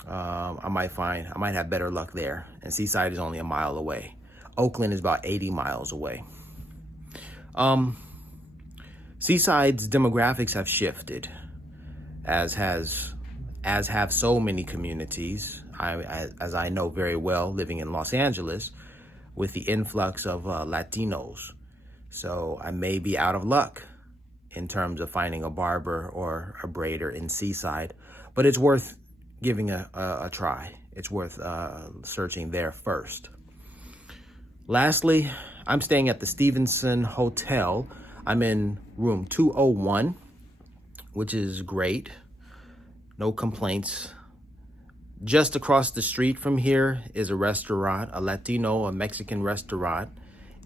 I might have better luck there. And Seaside is only a mile away. Oakland is about 80 miles away. Seaside's demographics have shifted, as have so many communities. As I know very well, living in Los Angeles, with the influx of Latinos. So I may be out of luck in terms of finding a barber or a braider in Seaside, but it's worth giving a try. It's worth searching there first. Lastly, I'm staying at the Stevenson Hotel. I'm in room 201, which is great. No complaints. Just across the street from here is a restaurant, a Mexican restaurant,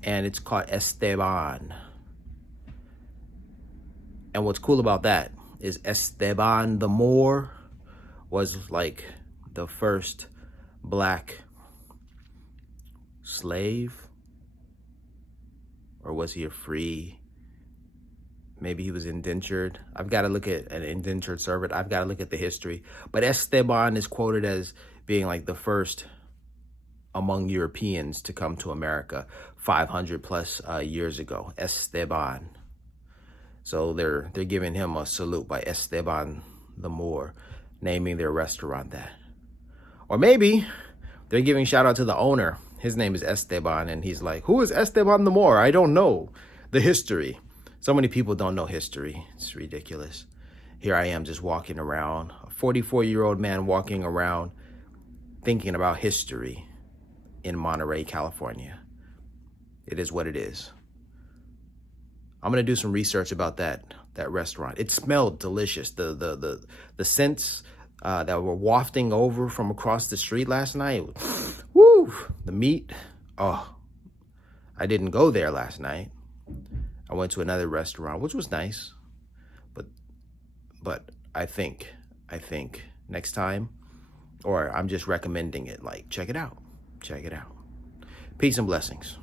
and it's called Esteban. And what's cool about that is Esteban the Moor was like the first black slave, or was he a free? Maybe he was indentured. I've got to look at an indentured servant. I've got to look at the history. But Esteban is quoted as being like the first among Europeans to come to America 500 plus years ago. Esteban. So they're giving him a salute by Esteban the Moor, naming their restaurant that. Or maybe they're giving shout out to the owner. His name is Esteban, and he's like, who is Esteban the Moor? I don't know the history. So many people don't know history. It's ridiculous. Here I am just walking around, a 44-year-old man walking around thinking about history in Monterey, California. It is what it is. I'm gonna do some research about that restaurant. It smelled delicious. The scents that were wafting over from across the street last night. Woo! The meat. Oh, I didn't go there last night. I went to another restaurant, which was nice, but I think next time, or I'm just recommending it. Like, check it out. Peace and blessings.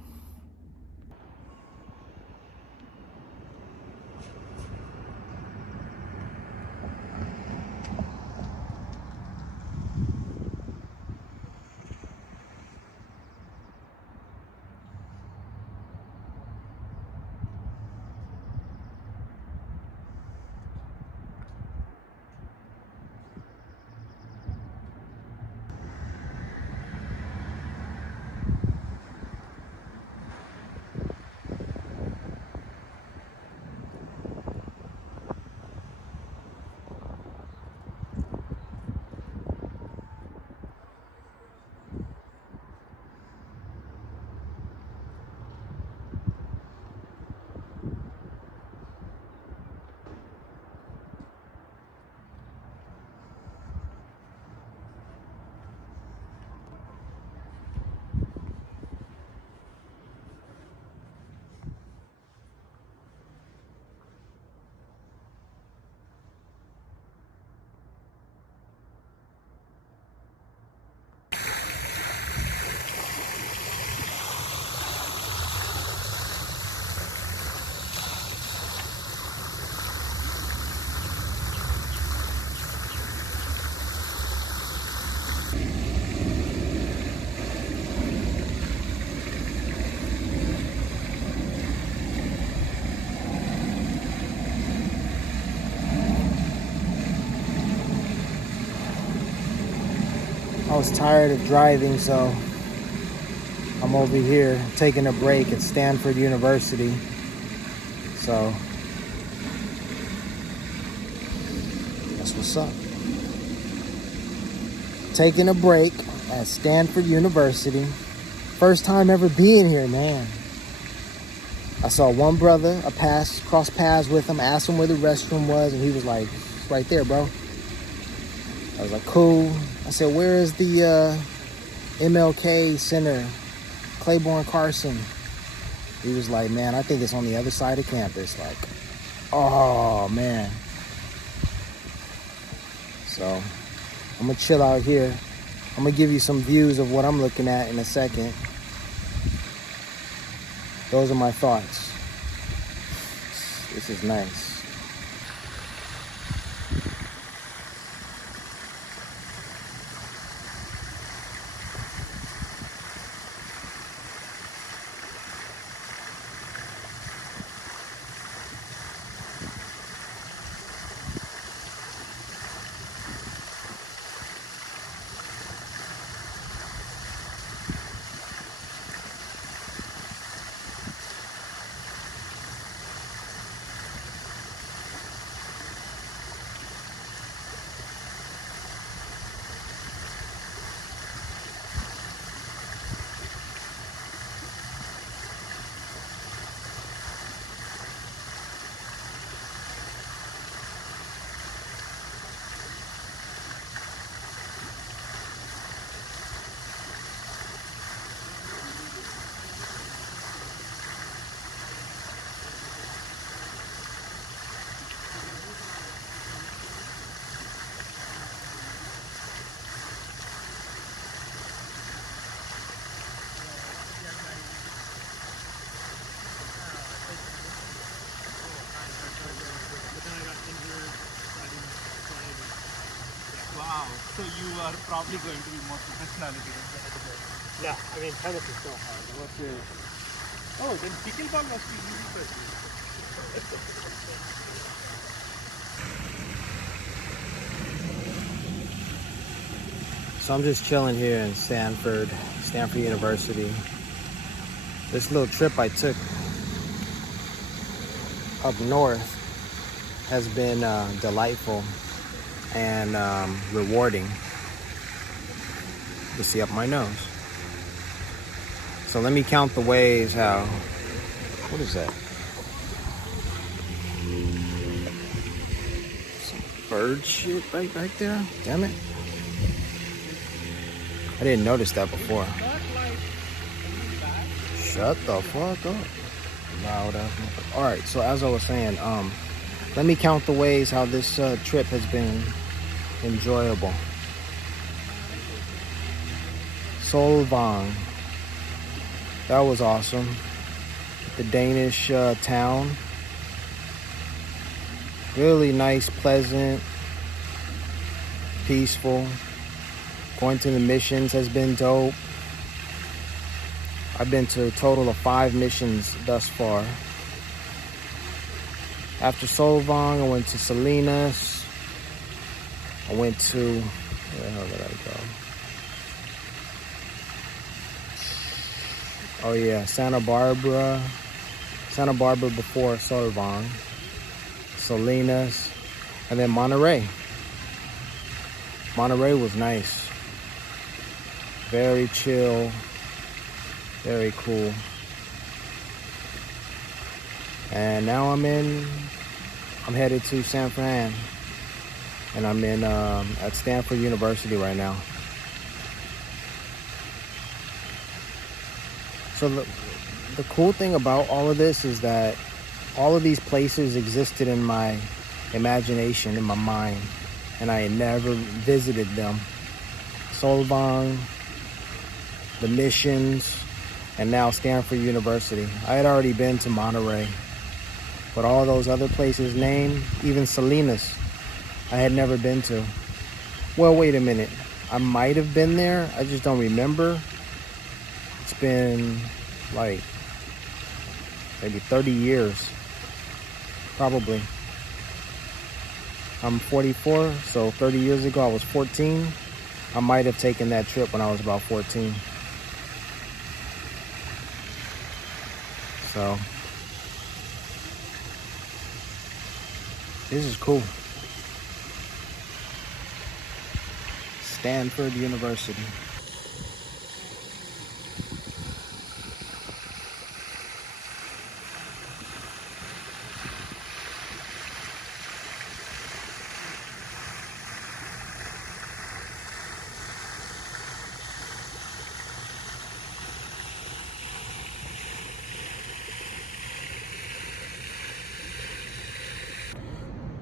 I was tired of driving, so I'm over here taking a break at Stanford University. So that's what's up. Taking a break at Stanford University. First time ever being here, man. I saw one brother, crossed paths with him, asked him where the restroom was, and he was like, It's right there, bro. I was like, cool. I said, where is the MLK Center, Claiborne Carson? He was like, man, I think it's on the other side of campus. Like, oh, man. So I'm going to chill out here. I'm going to give you some views of what I'm looking at in a second. Those are my thoughts. This is nice. Wow. So you are probably going to be more professionality than that. Yeah, I mean, tennis is so hard. What's your... Oh, then pickleball must be easy for you. So I'm just chilling here in Stanford University. This little trip I took up north has been delightful and rewarding. You see up my nose. So let me count the ways how... What is that? Some bird shit right there? Damn it. I didn't notice that before. Shut the fuck up. Loud ass motherfucker. Alright, so as I was saying, let me count the ways how this trip has been enjoyable. Solvang. That was awesome. The Danish town. Really nice, pleasant, peaceful. Going to the missions has been dope. I've been to a total of 5 missions thus far. After Solvang, I went to Salinas. I went to... Where the hell did I go? Oh yeah, Santa Barbara. Santa Barbara before Solvang. Salinas. And then Monterey. Monterey was nice. Very chill. Very cool. And now I'm headed to San Fran. And I'm in at Stanford University right now. So the cool thing about all of this is that all of these places existed in my imagination, in my mind, and I had never visited them. Solvang, the missions, and now Stanford University. I had already been to Monterey, but all those other places named, even Salinas, I had never been to. Well, wait a minute. I might have been there. I just don't remember. It's been like maybe 30 years. Probably. I'm 44, so 30 years ago I was 14. I might have taken that trip when I was about 14. So this is cool. Stanford University.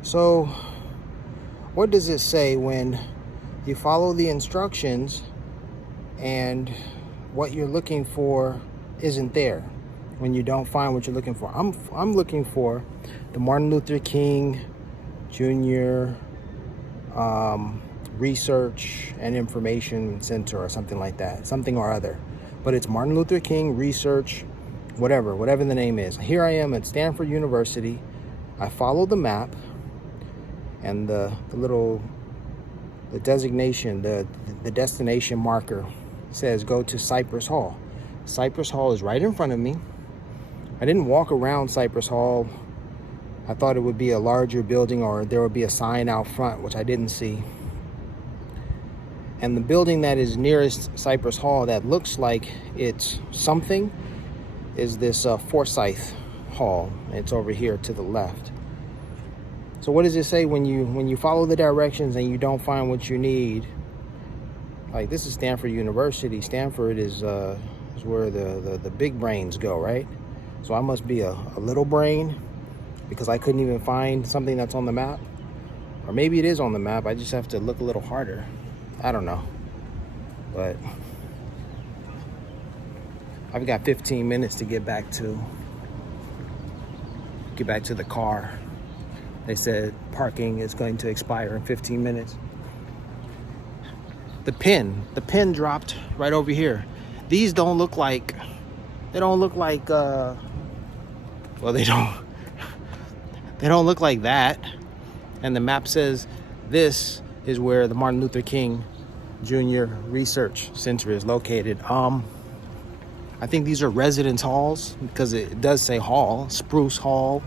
So, what does it say when you follow the instructions and what you're looking for isn't there? When you don't find what you're looking for. I'm looking for the Martin Luther King Jr. Research and Information Center or something like that, something or other. But it's Martin Luther King Research, whatever the name is. Here I am at Stanford University. I follow the map and the designation, the destination marker says go to Cypress Hall. Cypress Hall is right in front of me. I didn't walk around Cypress Hall. I thought it would be a larger building or there would be a sign out front, which I didn't see. And the building that is nearest Cypress Hall that looks like it's something is this Forsyth Hall. It's over here to the left. So what does it say when you follow the directions and you don't find what you need? Like, this is Stanford University. Stanford is where the big brains go, right? So I must be a little brain because I couldn't even find something that's on the map. Or maybe it is on the map. I just have to look a little harder. I don't know. But I've got 15 minutes to get back to the car. They said parking is going to expire in 15 minutes. The pin dropped right over here. These don't look like, well, they don't look like that. And the map says this is where the Martin Luther King Jr. Research Center is located. I think these are residence halls because it does say hall, Spruce Hall,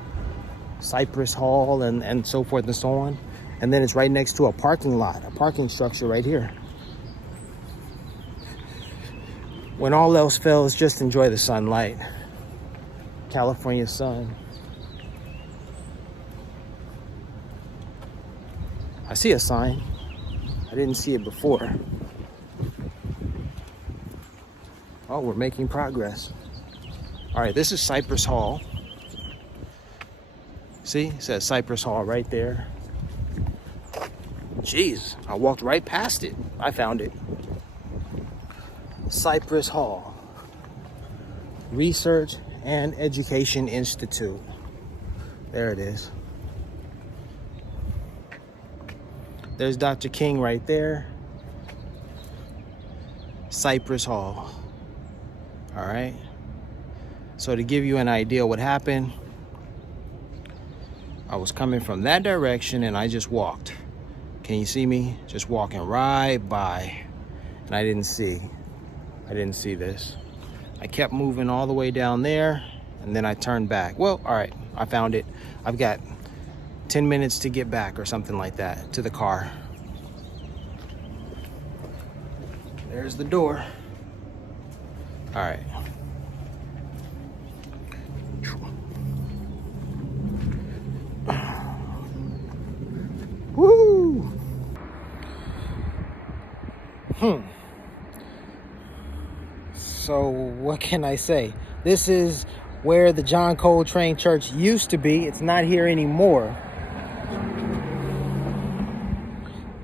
Cypress Hall, and so forth and so on. And then it's right next to a parking lot, a parking structure right here. When all else fails, just enjoy the sunlight. California sun. I see a sign. I didn't see it before. Oh, we're making progress. All right, this is Cypress Hall. See, it says Cypress Hall right there. Jeez, I walked right past it. I found it. Cypress Hall. Research and Education Institute. There it is. There's Dr. King right there. Cypress Hall. All right. So to give you an idea what happened, I was coming from that direction and I just walked. Can you see me? Just walking right by. And I didn't see this. I kept moving all the way down there and then I turned back. Well, all right, I found it. I've got 10 minutes to get back or something like that to the car. There's the door. All right. Woo! So what can I say? This is where the John Coltrane Church used to be. It's not here anymore.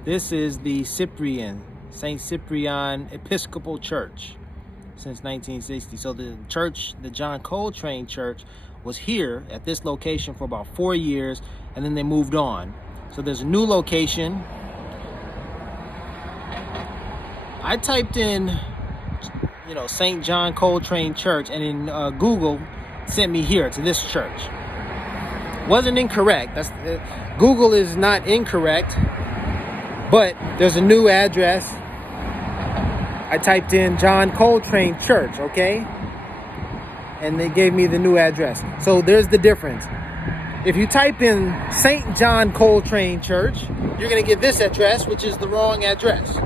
This is the St. Cyprian Episcopal Church since 1960. So the church, the John Coltrane Church, was here at this location for about 4 years, and then they moved on. So there's a new location. I typed in, St. John Coltrane Church, and in Google sent me here to this church. Wasn't incorrect. Google is not incorrect, but there's a new address. I typed in John Coltrane Church, okay? And they gave me the new address. So there's the difference. If you type in St. John Coltrane Church, you're going to get this address, which is the wrong address.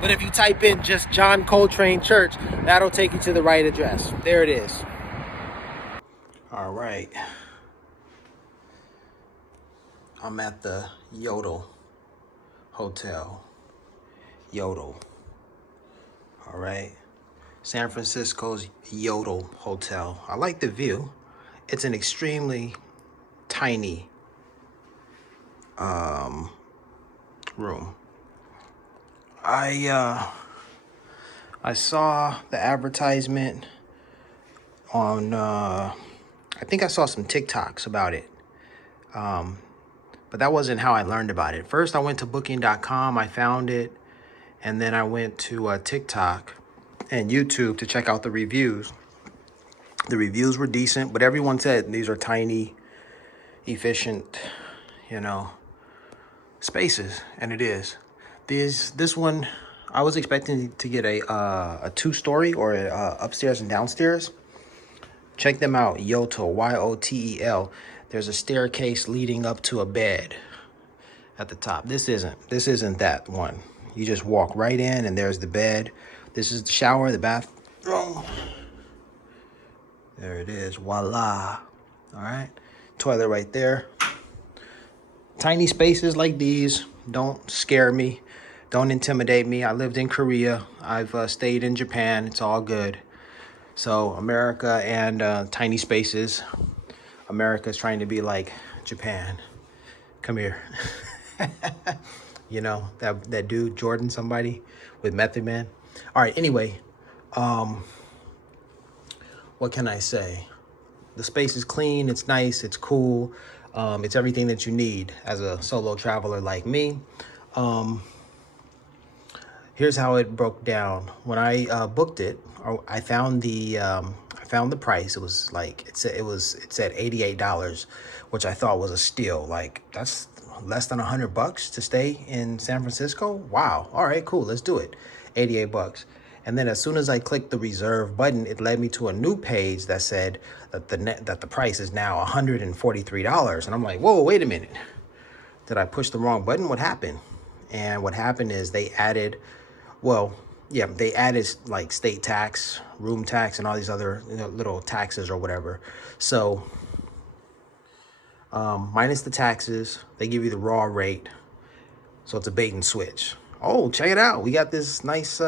But if you type in just John Coltrane Church, that'll take you to the right address. There it is. All right. I'm at the Yodel Hotel. Yodel. All right. San Francisco's Yodel Hotel. I like the view. It's an extremely tiny room. I saw the advertisement on, I think I saw some TikToks about it. But that wasn't how I learned about it. First, I went to booking.com, I found it, and then I went to TikTok and YouTube to check out the reviews. The reviews were decent, but everyone said these are tiny, efficient, you know, spaces, and it is. This one, I was expecting to get a 2-story or a upstairs and downstairs. Check them out, Yotel, Y-O-T-E-L. There's a staircase leading up to a bed at the top. This isn't that one. You just walk right in and there's the bed. This is the shower, the bathroom. There it is, voila. All right, toilet right there. Tiny spaces like these don't scare me, don't intimidate me. I lived in Korea, I've stayed in Japan, it's all good. So America and tiny spaces. America's trying to be like Japan. Come here. You know, that dude, Jordan somebody with Method Man. All right, anyway, what can I say? The space is clean, it's nice, it's cool. It's everything that you need as a solo traveler like me. Here's how it broke down. When I booked it, I found the price. It was like it said $88, which I thought was a steal. Like, that's less than $100 to stay in San Francisco. Wow. All right, cool. Let's do it. $88. And then as soon as I clicked the reserve button, it led me to a new page that said that the price is now $143. And I'm like, whoa, wait a minute. Did I push the wrong button? What happened? And what happened is they added, they added like state tax, room tax, and all these other little taxes or whatever. So minus the taxes, they give you the raw rate. So it's a bait and switch. Oh, check it out. We got this nice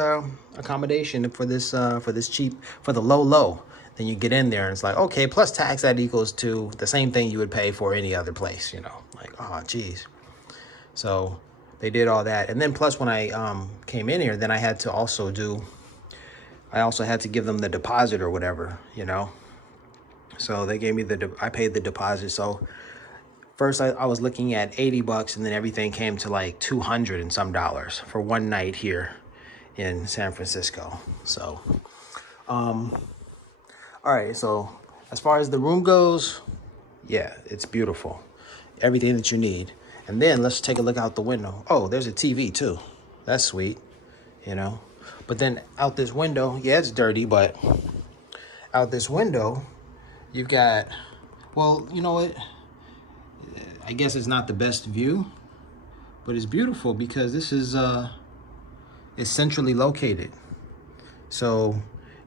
accommodation for this cheap, for the low. Then you get in there and it's like, okay, plus tax, that equals to the same thing you would pay for any other place, you know, like, oh, geez. So they did all that. And then plus when I came in here, then I also had to give them the deposit or whatever, you know. So they gave me I paid the deposit. So first I was looking at $80, and then everything came to like $200 and some dollars for one night here in San Francisco. So, all right. So as far as the room goes, yeah, it's beautiful. Everything that you need. And then let's take a look out the window. Oh, there's a TV too. That's sweet, you know. But then out this window, yeah, it's dirty, but out this window, you've got, well, you know what? I guess it's not the best view, but it's beautiful because this is it's centrally located. So,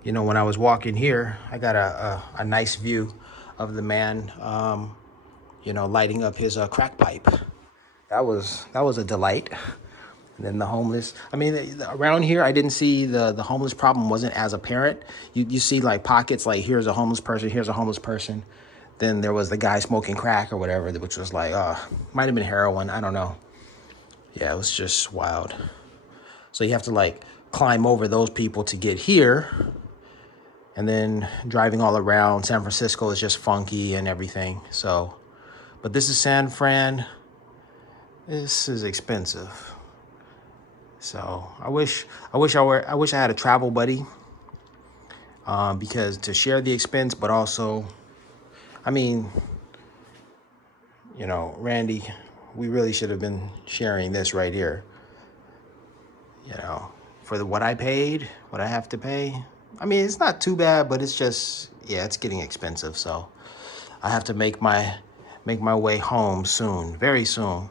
you know, when I was walking here, I got a nice view of the man, you know, lighting up his crack pipe. That was a delight. And then the homeless, I mean, around here, I didn't see the homeless problem wasn't as apparent. You see like pockets, like here's a homeless person, here's a homeless person. Then there was the guy smoking crack or whatever, which was like, might have been heroin. I don't know. Yeah, it was just wild. So you have to like climb over those people to get here. And then driving all around San Francisco is just funky and everything. So, but this is San Fran. This is expensive. So I wish I had a travel buddy, because to share the expense, but also, I mean, you know, Randy, we really should have been sharing this right here. You know, for what I paid, what I have to pay. I mean, it's not too bad, but it's just, yeah, it's getting expensive. So I have to make my way home soon, very soon,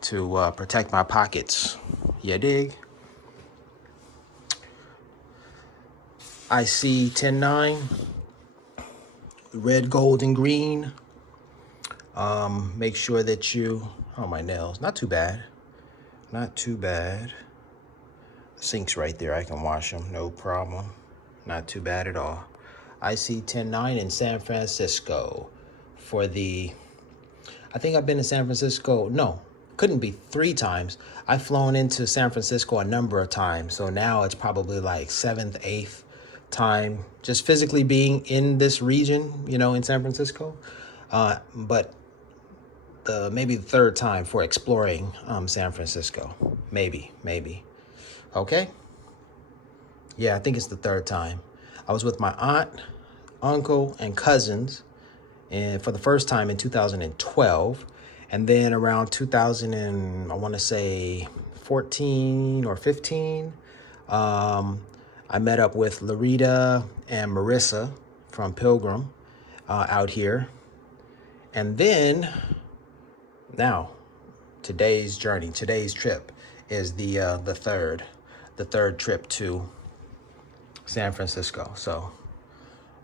to protect my pockets. You dig? iSee109, red, gold, and green. Make sure that oh, my nails, not too bad. Not too bad. The sink's right there, I can wash them, no problem. Not too bad at all. iSee109 in San Francisco for I think I've been to San Francisco, no. couldn't be 3 times. I've flown into San Francisco a number of times. So now it's probably like 7th, 8th time just physically being in this region, you know, in San Francisco. But maybe the 3rd time for exploring San Francisco. Maybe. Okay? Yeah, I think it's the 3rd time. I was with my aunt, uncle, and cousins and for the first time in 2012. And then around 2000 and I want to say 14 or 15, I met up with Larita and Marissa from Pilgrim out here. And then now today's journey, today's trip is the third trip to San Francisco. So,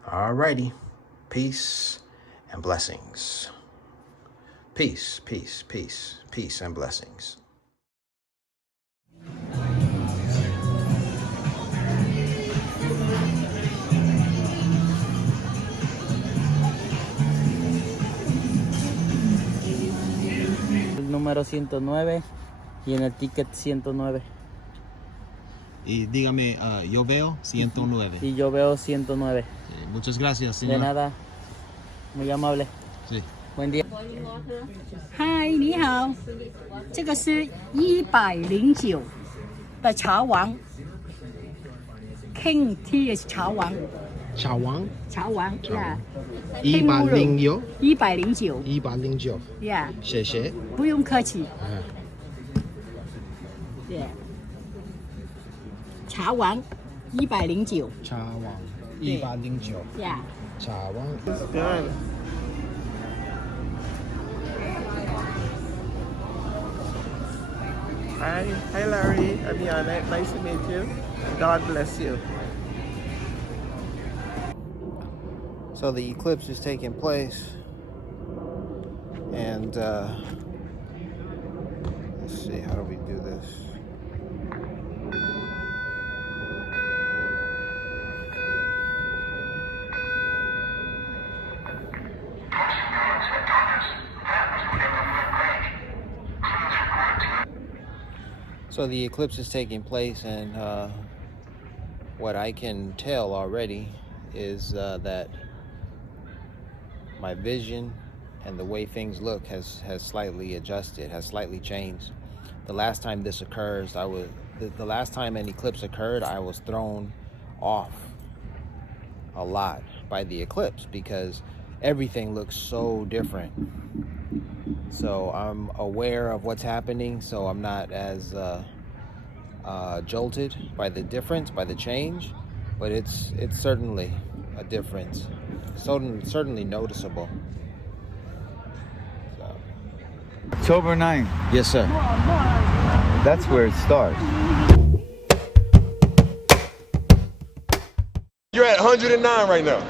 alrighty, peace and blessings. Peace, peace, peace, peace and blessings. El número 109 y en el ticket 109. Y dígame, yo veo 109. Y yo veo 109. Muchas gracias, señor. De nada, muy amable. Sí. Buen día.嗨，你好，这个是109的茶王 ，King Tea 茶王，茶王呀，109 109，呀，谢谢。不用客气。对，茶王109，茶王109，呀，茶王。Good. Hi Larry, I'm Janet. Nice to meet you. God bless you. So the eclipse is taking place, and let's see, how do we do this? So the eclipse is taking place, and what I can tell already is that my vision and the way things look has slightly adjusted, has slightly changed. The last time this occurs, the last time an eclipse occurred, I was thrown off a lot by the eclipse because everything looks so different. So I'm aware of what's happening, so I'm not as jolted by the difference, by the change, but it's certainly a difference, certainly noticeable. So. October 9th. Yes, sir. That's where it starts. You're at 109 right now.